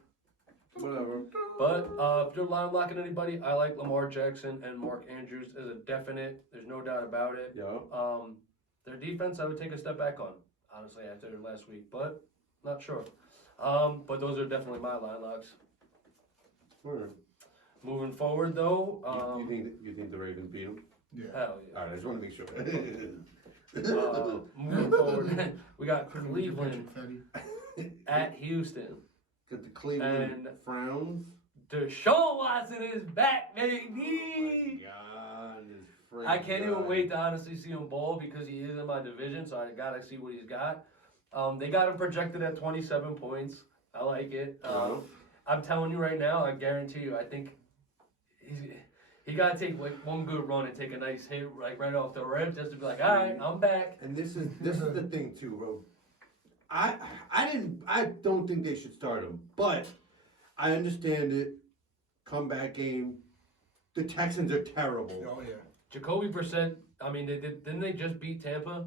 Whatever. But if you're line blocking anybody, I like Lamar Jackson and Mark Andrews as a definite. There's no doubt about it. Yeah. Their defense, I would take a step back on, honestly, after last week, but not sure. But those are definitely my line locks. Word. Moving forward, though, You think the Ravens beat them? Yeah. hell yeah. All right, I just want to make sure. Moving forward, we got Cleveland Confetti. at Houston. Got the Cleveland frowns. Deshaun Watson is back, Oh my baby. God, this I can't freaking even guy. wait to honestly see him ball because he is in my division, so I gotta see what he's got. They got him projected at 27 points. I like it. I'm telling you right now, I guarantee you, I think he gotta take like one good run and take a nice hit like right off the rip just to be like, all right, I'm back. And this is the thing too, bro. I don't think they should start him, but I understand it. Comeback game. The Texans are terrible. Oh yeah. Jacoby Brissett. I mean, didn't they just beat Tampa?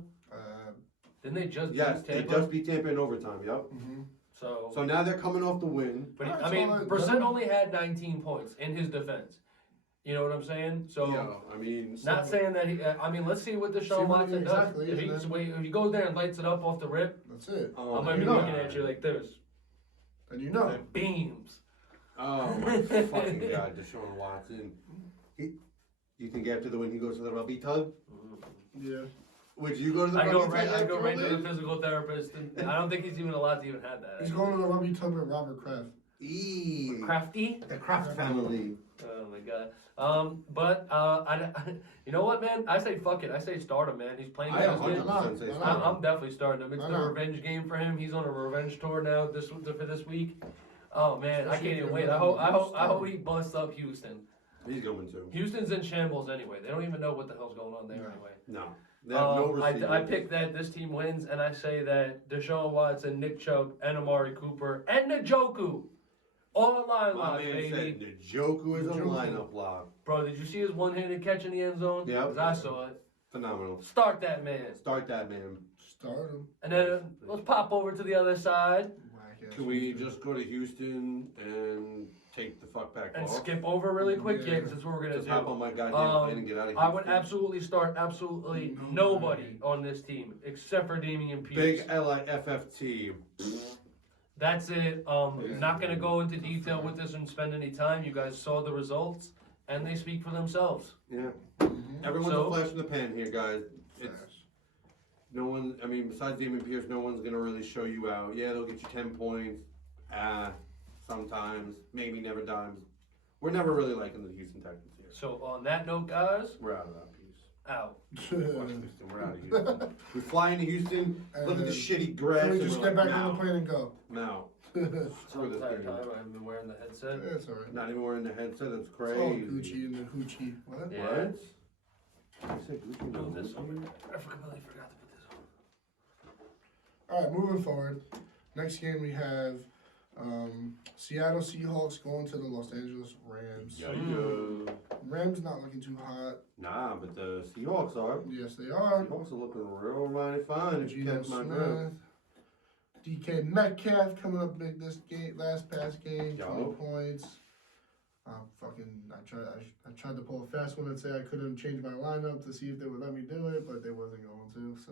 Didn't they just Yes, beat they Tampa? just beat Tampa in overtime. Yep. Mm-hmm. So now they're coming off the win. but Alright, I mean, so, Brissett only had 19 points in his defense. You know what I'm saying? So. Yeah, I mean, Not saying that he. I mean, let's see what Deshaun what Watson does. exactly, If he goes there and lights it up off the rip, That's it. oh I'm my gonna be God. looking at you like this. And you know. Beams. Oh my fucking God, Deshaun Watson. You think after the win he goes to the rugby tug? Yeah. Would you go to the I rugby go tug? right. I after go a right to win? the physical therapist, and I don't think he's even allowed to even have that. He's going to the rugby tub with Robert Kraft. Crafty. The Kraft family. Oh my God. But you know what, man? I say fuck it. I say start him, man. He's playing I Houston. 100% say I'm- start. I'm definitely starting him. It's Why the not? revenge game for him. He's on a revenge tour now for this week. Oh man, I Especially can't even if wait. you're I hope running he busts up Houston. He's going to. Houston's in shambles anyway. They don't even know what the hell's going on there No. anyway. No. They have no I receivers. pick that this team wins, and I say that Deshaun Watson, Nick Chubb, and Amari Cooper, and Njoku, all line My locks, man baby. said Njoku is a Njoku. lineup lock. Bro, did you see his one-handed catch in the end zone? Yep. 'Cause I saw it. Phenomenal. Start that man. Start that, man. Start him. And then let's pop over to the other side Whack-ass Can we Houston. just go to Houston and take the fuck back and off? skip over really quick, Yeah. because that's what we're going Just to hop do. on my goddamn plane and get out of here. I would absolutely start absolutely nobody on this team except for Damian Pierce. Big LIFFT. That's it. Yeah. Not going to go into detail with this and spend any time. You guys saw the results, and they speak for themselves. Yeah. Mhm. Everyone's So- a flash in the pan here, guys. It's Flash. no one. I mean, besides Damian Pierce, no one's gonna really show you out. Yeah, they'll get you 10 points. Sometimes, maybe never dimes. We're never really liking the Houston Texans here. So on that note, guys, We're out of that piece. out. Watch Houston. We're out of Houston. We fly into Houston. Look at the shitty grass. Can we and just we're get like, back on "No, the plane and go? no." It's Screw this Entire game. time I've been wearing the headset. alright. Not even wearing the headset. That's It's all crazy. Gucci and the hoochie. What? Yeah. What? I said Gucci. Put No, this over Gucci. there. I completely forgot to put this on. Alright, moving forward. Next game we have Seattle Seahawks going to the Los Angeles Rams. Yeah, yeah. Rams not looking too hot. Nah, but the Seahawks are. Yes, they are. Seahawks are looking real mighty fine. If you Geno catch my Smith, drift. DK Metcalf coming up big this game, last past game, 20 Yo. points. I tried to pull a fast one and say I couldn't change my lineup to see if they would let me do it, but they wasn't going to, so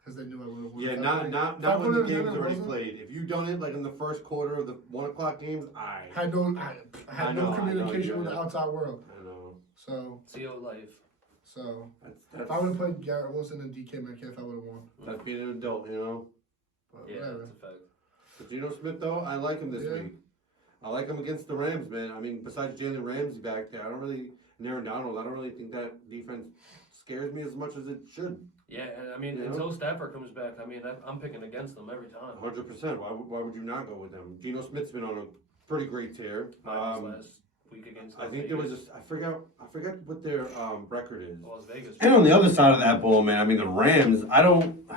because they knew I would have won. Yeah, If I not put it- not if I not when put the it in game's the already Rosen, played. If you've done it like in the first quarter of the 1 o'clock games, I had no, I had no communication yeah. with the outside world. know. So CO life. That's if I would have played Garrett Wilson and DK Metcalf, I would have won. that's being an adult, you know. But Yeah, whatever. that's a fact. But Geno Smith though, I like him this Yeah. week. I like him against the Rams, man. I mean, besides Jalen Ramsey back there, I don't really and Aaron Donald. I don't really think that defense scares me as much as it should. Yeah, and I mean, You know? until Stafford comes back, I mean, I'm picking against them every time. 100%. Why would you not go with him? Geno Smith's been on a pretty great tear. Minus last week against I Las think there was Vegas. I forgot what their record is. Las Vegas. And on the other side of that ball, man, I mean the Rams. I don't.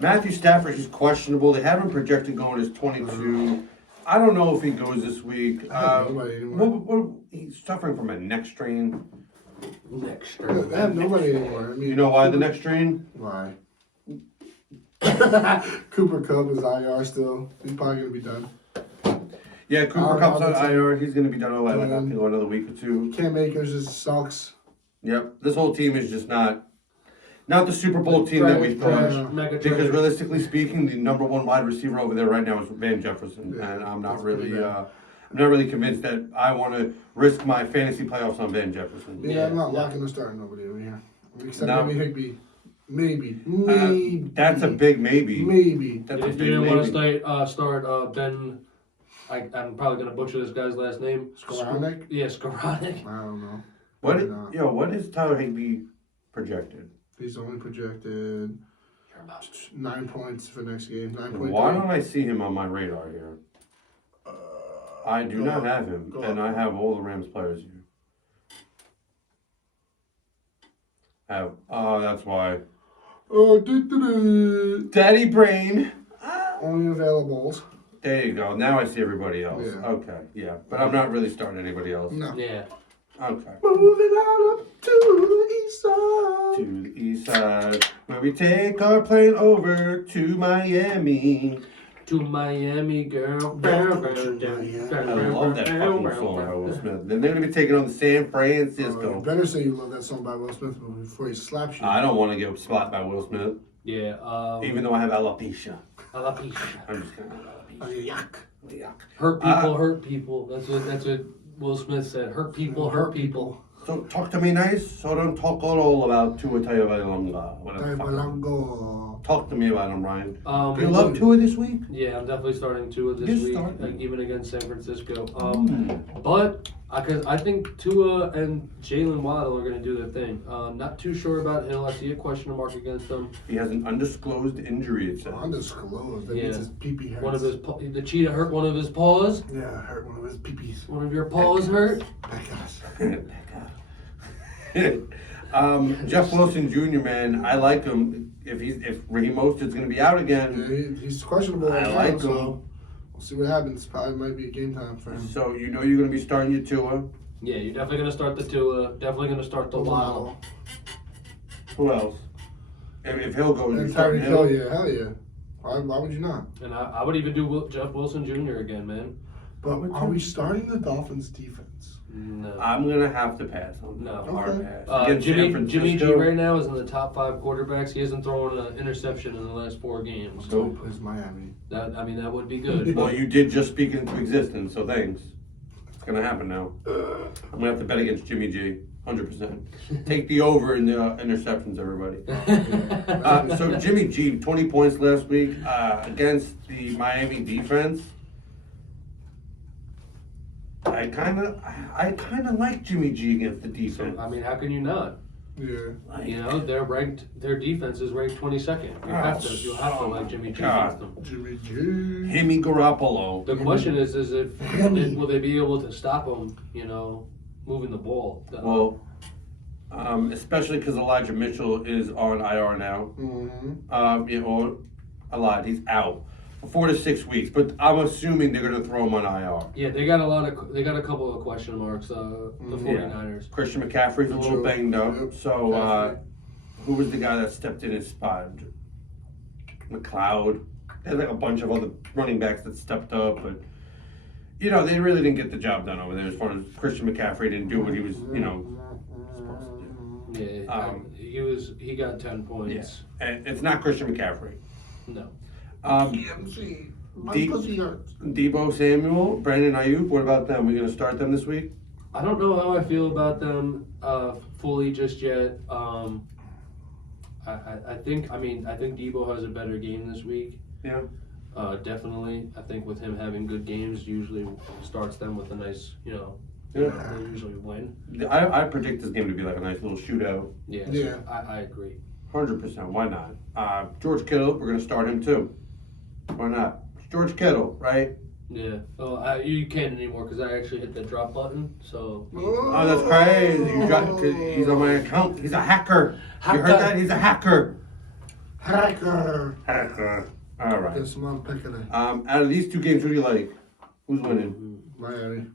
Matthew Stafford, he's questionable. They have him projected going as 22. I don't know if he goes this week. Nobody anymore. He's suffering from a neck strain. Next They string. have nobody anymore. I mean, You know why the next strain? Why? Cooper Cup is IR still. He's probably gonna be done. Yeah, Cooper Cup's on Robinson. IR. He's gonna be done like I think another week or two. Cam Akers just sucks. Yep, this whole team is just not the Super Bowl team that we thought. Because realistically speaking, the number one wide receiver over there right now is Van Jefferson, and I'm not really convinced that I want to risk my fantasy playoffs on Van Jefferson. Yeah, I'm not locking or starting nobody over here. Except No. maybe Higby. Maybe. That's a big maybe. Maybe. That's a You big didn't want maybe. to start Ben. I'm probably gonna butcher this guy's last name. Skoranek? Yeah, Skoranek. I don't know. What is Tyler Higbee projected? He's only projected 9 points for next game. 9.3. Why don't I see him on my radar here? I do not have him, and I have all the Rams players here. That's why. Daddy Brain. Only availables. There you go. Now I see everybody else. Yeah. Okay, yeah. But I'm not really starting anybody else. No. Yeah. Okay. Moving on up to the east side. To the east side, where we take our plane over to Miami. To Miami, girl. I love that fucking song by Will Smith. Then they're gonna be taking on the San Francisco. You better say you love that song by Will Smith before he slaps you. I don't want to get slapped by Will Smith, Yeah. even though I have alopecia. Alopecia. I'm just kidding. Yuck. Hurt people, hurt people. That's what Will Smith said. Hurt people, hurt people. So talk to me nice, so don't talk at all about Tua Tagovailoa. Whatever the fuck. Tagovailoa. Talk to me about him, Ryan. Do you You love Tua this week? Yeah, I'm definitely starting Tua this You're week, starting. even against San Francisco. But because I think Tua and Jalen Waddle are going to do their thing. Not too sure about Hill. I see a question mark against him. He has an undisclosed injury, it says. Undisclosed. That Yeah. means his pee-pee hurts. One of his the cheetah hurt one of his paws. Yeah, hurt one of his pee-pees. One of your paws hurt. Jeff Wilson Jr., man, I like him. If Raheem Mostert's gonna be out again, Yeah, he's questionable right I now, like him. so we'll see what happens. Probably might be a game time for him. So you know you're gonna be starting your Tua. Yeah, you're definitely going to start the Tua. Definitely going to start the Waddle. Who else? If Hill goes, you're And starting Tyreek Hill. Hill, yeah, hell yeah. Why would you not? And I would even do Jeff Wilson Jr. again, man. But are we starting the Dolphins defense? No. I'm gonna have to pass on No. the hard Okay. pass. Against San Jimmy G Francisco. right now is in the top 5 quarterbacks. He hasn't thrown an interception in the last 4 games. So he plays Miami. That would be good. Well, you did just speak into existence, so thanks. It's gonna happen now. I'm gonna have to bet against Jimmy G, 100%. Take the over in the interceptions, everybody. So Jimmy G, 20 points last week against the Miami defense. I kind of like Jimmy G against the defense. I mean, how can you not? Yeah. You know, their defense is ranked 22nd. You have to like Jimmy G against them. Jimmy G. Jimmy Garoppolo. The question is if will they be able to stop him? You know, moving the ball. Well, especially because Elijah Mitchell is on IR now. Mm-hmm. A lot. He's out for 4 to 6 weeks, but I'm assuming they're gonna throw him on IR. Yeah, they got a couple of question marks. The 49ers. Christian McCaffrey's a little banged up. Yep. So who was the guy that stepped in his spot? McLeod. They had like a bunch of other running backs that stepped up, but you know they really didn't get the job done over there. As far as Christian McCaffrey didn't do what he was, supposed to do. Yeah, he got 10 points. Yeah, and it's not Christian McCaffrey. No. Debo Samuel, Brandon Ayuk. What about them? We gonna start them this week? I don't know how I feel about them fully just yet. I think Debo has a better game this week. Yeah. Definitely. I think with him having good games, usually starts them with a nice, Yeah. They usually win. I predict this game to be like a nice little shootout. Yeah. Yeah. So I agree. 100%. Why not? George Kittle. We're gonna start him too. Why not? It's George Kittle, right? Yeah. Oh, you can't anymore because I actually hit the drop button. So. Oh, that's crazy. You dropped he's on my account. He's a hacker. You heard that? He's a hacker. Hacker. All right. Get some pick of it. Out of these 2 games, who do you like? Who's winning? Miami.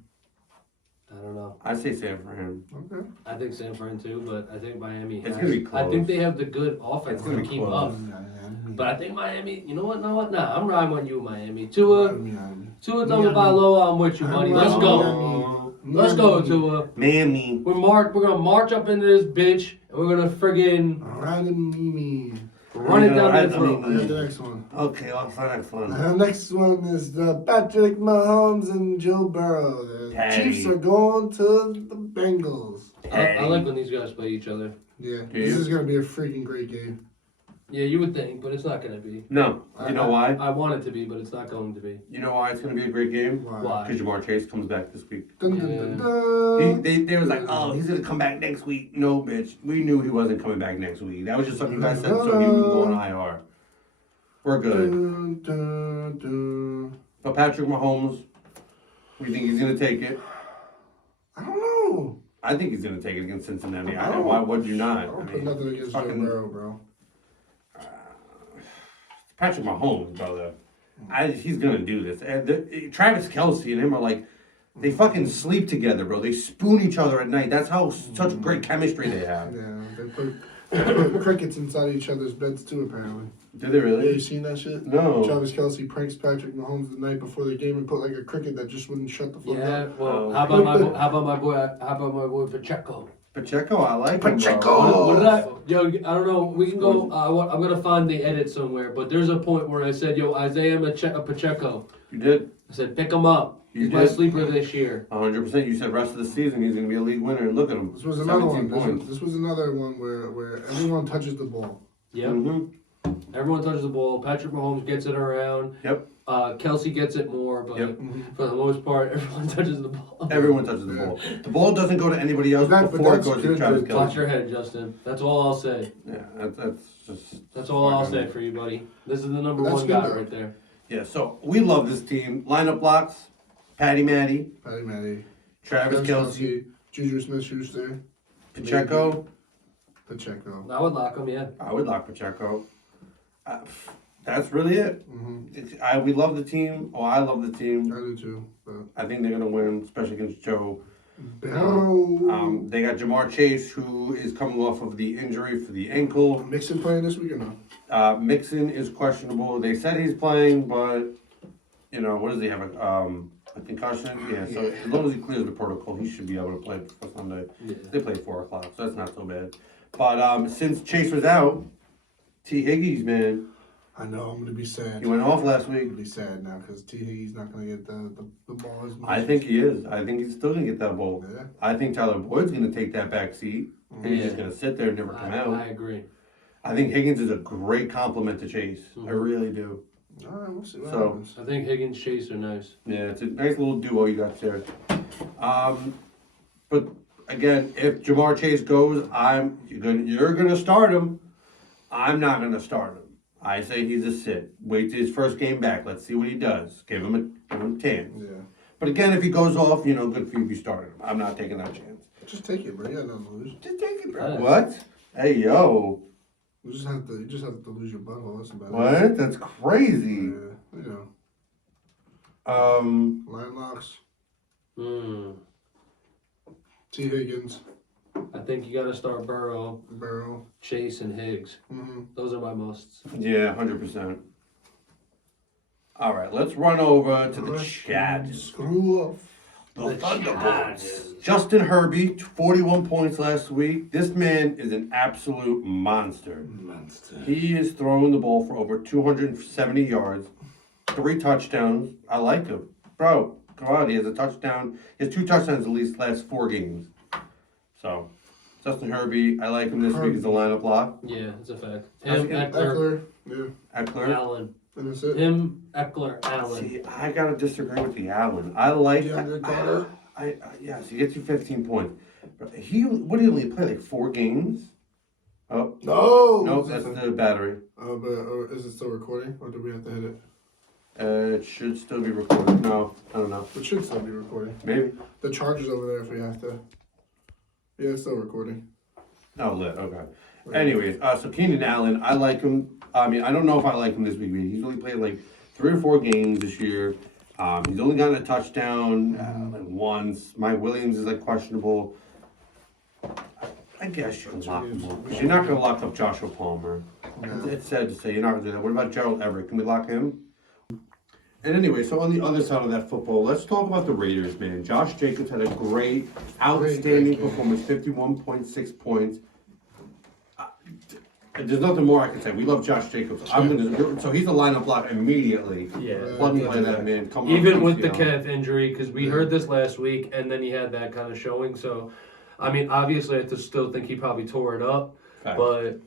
I don't know. I say San Fran. Okay. I think San Fran too, but I think Miami. It's gonna be close. I think they have the good offense It's gonna to be keep close. up. But I think Miami. You know what? Nah, I'm riding on you, Tua. Tua Tagovailoa, I'm with you, buddy. Let's go. Let's go, Tua. Miami. We're gonna march up into this bitch, and we're gonna friggin' run it down their throat. I have the next one. Okay, what's the next one? The next one is Patrick Mahomes and Joe Burrow. The Patty. Chiefs are going to the Bengals. I like when these guys play each other. Yeah, Do this you? is going to be a freaking great game. Yeah, you would think, but it's not gonna be. No. You know why? I want it to be, but it's not going to be. You know why it's going to be a great game? Why? Because Jamar Chase comes back this week. Dun, dun, dun, dun. They was like, oh, he's going to come back next week. No, bitch. We knew he wasn't coming back next week. That was just something you guys said so he wouldn't go on IR. We're good. Dun, dun, dun. But Patrick Mahomes, we think he's going to take it. I don't know. I think he's going to take it against Cincinnati. Why would you not? I don't put nothing against Joe Burrow, bro. Patrick Mahomes, brother. He's going to do this. Travis Kelce and him are like, they fucking sleep together, bro. They spoon each other at night. That's how such great chemistry they have. Yeah, they put crickets inside each other's beds too, apparently. Did they really? Yeah, you seen that shit? No. Travis Kelce pranks Patrick Mahomes the night before the game and put like a cricket that just wouldn't shut the fuck Yeah. up. Well, how about my boy Pacheco? Pacheco, I like him, Pacheco! bro. What did I? Yo, I don't know. We can go. I'm gonna find the edit somewhere. But there's a point where I said, "Yo, Isaiah Pacheco." You did. I said, "Pick him up. You He's my did. sleeper this year." 100%. You said rest of the season he's going to be a league winner, and look at him. This was another 17 one. points. This was another one where everyone touches the ball. Yep. Mm-hmm. Everyone touches the ball. Patrick Mahomes gets it around. Yep. Kelsey gets it more, but Yep. for the most part, everyone touches the ball. Everyone touches the ball. The ball doesn't go to anybody else But before it that's goes to good, Travis dude. Watch Kelce. your head, Justin. That's all I'll say. Yeah, that's just. That's all I'll fucking- say for you, buddy. This is the number That's one good, guy though. right there. Yeah, so we love this team. Lineup blocks: Patty Matty, Matty. Travis Kelce, Juju Smith-Schuster, Pacheco. Pacheco. I would lock him, yeah. I would lock Pacheco. That's really it. Mm-hmm. We love the team. Oh, I love the team. I do too. But I think they're gonna win, especially against Joe. Burrow. They got Jamar Chase, who is coming off of the injury for the ankle. Mixon playing this week or no? Mixon is questionable. They said he's playing, but you know, what does he have? A concussion? Yeah. So as long as he clears the protocol, he should be able to play for Sunday. Yeah. They play 4 o'clock, so that's not so bad. But since Chase was out, T. Higgins, man, I know, I'm going to be sad. he went off last I'm week. going to be sad now because T. Higgins not going to get the ball as much. I think he is. I think he's still gonna get that ball. Yeah. I think Tyler Boyd's gonna take that back seat, and he's just Yeah. gonna sit there and never come out. I agree. I think Higgins is a great compliment to Chase. I really do. All right, we'll see what So- happens. I think Higgins Chase are nice. Yeah, it's a nice little duo you got there. But again, if Jamar Chase goes, you're gonna start him. I'm not gonna start him. I say he's a sit. Wait till his first game back. Let's see what he does. Give him a chance. Yeah. But again, if he goes off, you know, good for you if you started him. I'm not taking that chance. Just take it, bro. You got nothing to lose. Just take it, bro. Right. What? Hey, yo. You just have to lose your butthole. That's about it. What? That's crazy. Yeah, you know. Line locks. T. Higgins, I think you got to start Burrow, Burrow. Chase, and Higgs. Mm-hmm. Those are my musts. Yeah, 100%. All right, let's run over to the chat. Screw off. The Thunderbolts. Justin Herbie, 41 points last week. This man is an absolute monster. He is throwing the ball for over 270 yards, 3 touchdowns. I like him. Bro, come on, he has a touchdown. He has 2 touchdowns at least last 4 games. So, Justin Herbie, I like him this week as a lineup lock. Yeah, it's a fact. How's Him, it going? Eckler, Yeah. Eckler. Allen. And that's it. Him, Eckler, Allen. See, I gotta disagree with the Allen. I like. DeAndre Carter? Yes, he gets you 15 points. But what did he only play, like 4 games? Oh, No. nope, that's the battery. But is it still recording, or do we have to hit it? It should still be recorded. No, I don't know. It should still be recording. Maybe. The charger's over there if we have to. Yeah, it's still recording. Oh, lit. Okay. Anyways, so Keenan Allen, I like him. I mean, I don't know if I like him this week. He's only played like 3 or 4 games this year. He's only gotten a touchdown like once. Mike Williams is like questionable. I guess you can lock him up. You're not going to lock up Joshua Palmer. No. It's sad to say you're not going to do that. What about Gerald Everett? Can we lock him? And anyway, so on the other side of that football, let's talk about the Raiders, man. Josh Jacobs had a great, outstanding performance, 51.6 points. There's nothing more I can say. We love Josh Jacobs. So he's a lineup block immediately. Yeah. Plug and play that man. Even with the calf injury, because we heard this last week, and then he had that kind of showing. So, I mean, obviously, I still think he probably tore it up, but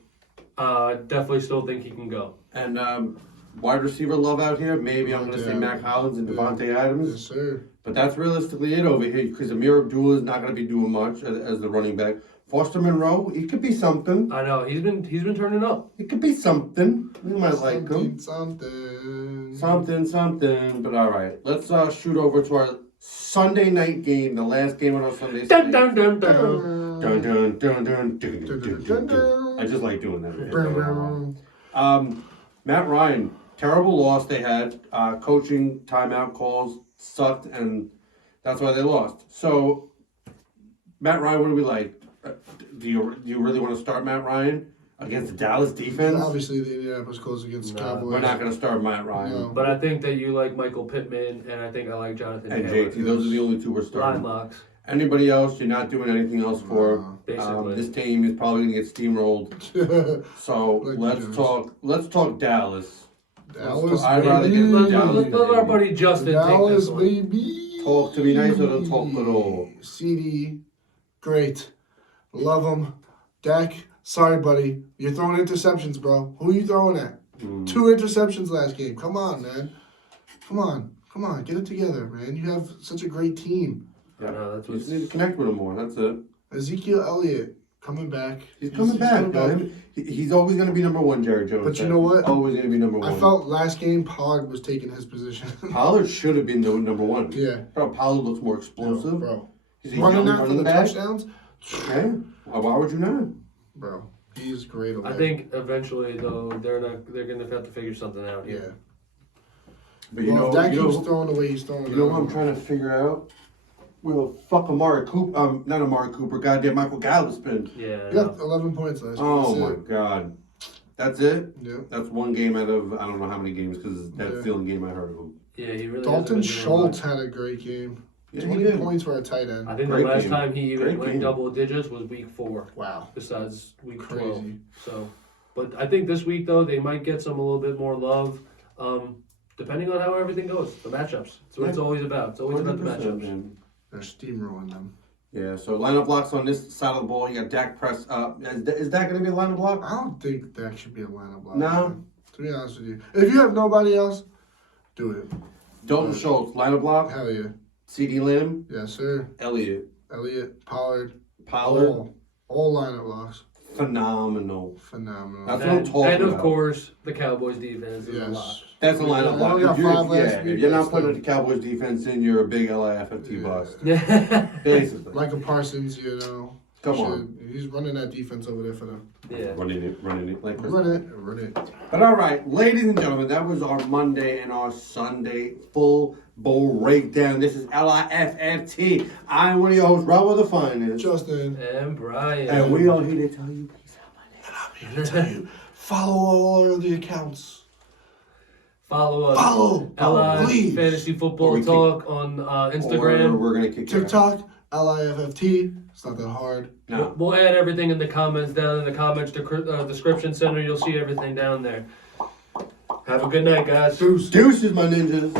definitely still think he can go. And wide receiver love out here. Maybe I'm going to say Mac Hollins and Devontae Adams. Yes, sir. But that's realistically it over here because Amir Abdullah is not going to be doing much as the running back. Foster Monroe, he could be something. I know he's been turning up. He could be something. We might like him. Something. But all right, let's shoot over to our Sunday night game, the last game on our Sunday. Dun dun dun dun. Dun, dun, dun, dun, dun, dun. I just like doing that. Matt Ryan, terrible loss they had. Coaching timeout calls sucked, and that's why they lost. So, Matt Ryan, what do we like? Do you really want to start Matt Ryan against the Dallas defense? Obviously, the Indianapolis Colts against the Cowboys. We're not going to start Matt Ryan. No. But I think that you like Michael Pittman, and I think I like Jonathan And Taylor. JT, those are the only two we're starting. Line locks. Anybody else, you're not doing anything else for. Basically. This team is probably going to get steamrolled. So let's talk Dallas. Dallas, I'd rather get Let our buddy Justin take this one. baby. Talk to me nice or don't talk at all. CD, great. Love him. Dak, sorry, buddy. You're throwing interceptions, bro. Who are you throwing at? 2 interceptions last game. Come on, man. Come on. Get it together, man. You have such a great team. I know, that's You what just need to connect with him more. That's it. Ezekiel Elliott coming back. He's coming back. He's always going to be number one, Jared Jones. But you know what? Always going to be number one. I felt last game Pollard was taking his position. Pollard should have been the number one. Yeah. Pollard looks more explosive. Bro. He's a Running young out for the back. touchdowns? Yeah. Why would you not? Bro, he's great. I think eventually though they're gonna have to figure something out Yeah. here. But If Dak keeps throwing the way he's throwing. You know what I'm trying to figure out? Where the fuck Amari Cooper? Not Amari Cooper. Goddamn Michael Gallup's been. Yeah. He got 11 points last game. Oh my god. That's it? Yeah. That's one game out of I don't know how many games because that's the only game I heard of him. Yeah, he really. Dalton Schultz had a great game. Yeah, 20 points for a tight end. I think Great the last game. time he even Great went game. double digits was week 4. Wow. Besides week Crazy. 12. So, but I think this week though they might get some a little bit more love, depending on how everything goes. The matchups. That's what it's always about. It's always about the 100%, matchups. man. They're steamrolling them. Yeah, so lineup blocks on this side of the ball. You got Dak Press. Is that going to be a lineup block? I don't think that should be a lineup block. No. Man. To be honest with you. If you have nobody else, do it. Dalton Schultz, lineup block. Hell yeah. CD Lamb, Yes, sir. Elliott, Pollard. Pollard. All lineup blocks. Phenomenal. Phenomenal. That's what I'm talking And of about. course, the Cowboys defense is a lot. Yes. That's a lineup They block. only got If you're, 5 last week, if you're but not putting still. the Cowboys defense in, you're a big LIFFT bust. Yeah. Basically. Like a Parsons, you know. Come on. He's running that defense over there for them. Yeah. Running it like Chris. Run it. But all right, ladies and gentlemen, that was our Monday and our Sunday full bowl breakdown. This is LIFFT. I'm one of your hosts, Rob the Finest. Justin. And Brian. And we are here to tell you peace out, my nigga. I'm here to tell you, follow all of the accounts. Follow us. Follow, LI please. Fantasy Or Football we Talk on Or Instagram. we're gonna kick your ass. TikTok, LIFFT. It's not that hard. No. We'll add everything in the comments down in the comments description center. You'll see everything down there. Have a good night, guys. Deuces, my ninjas.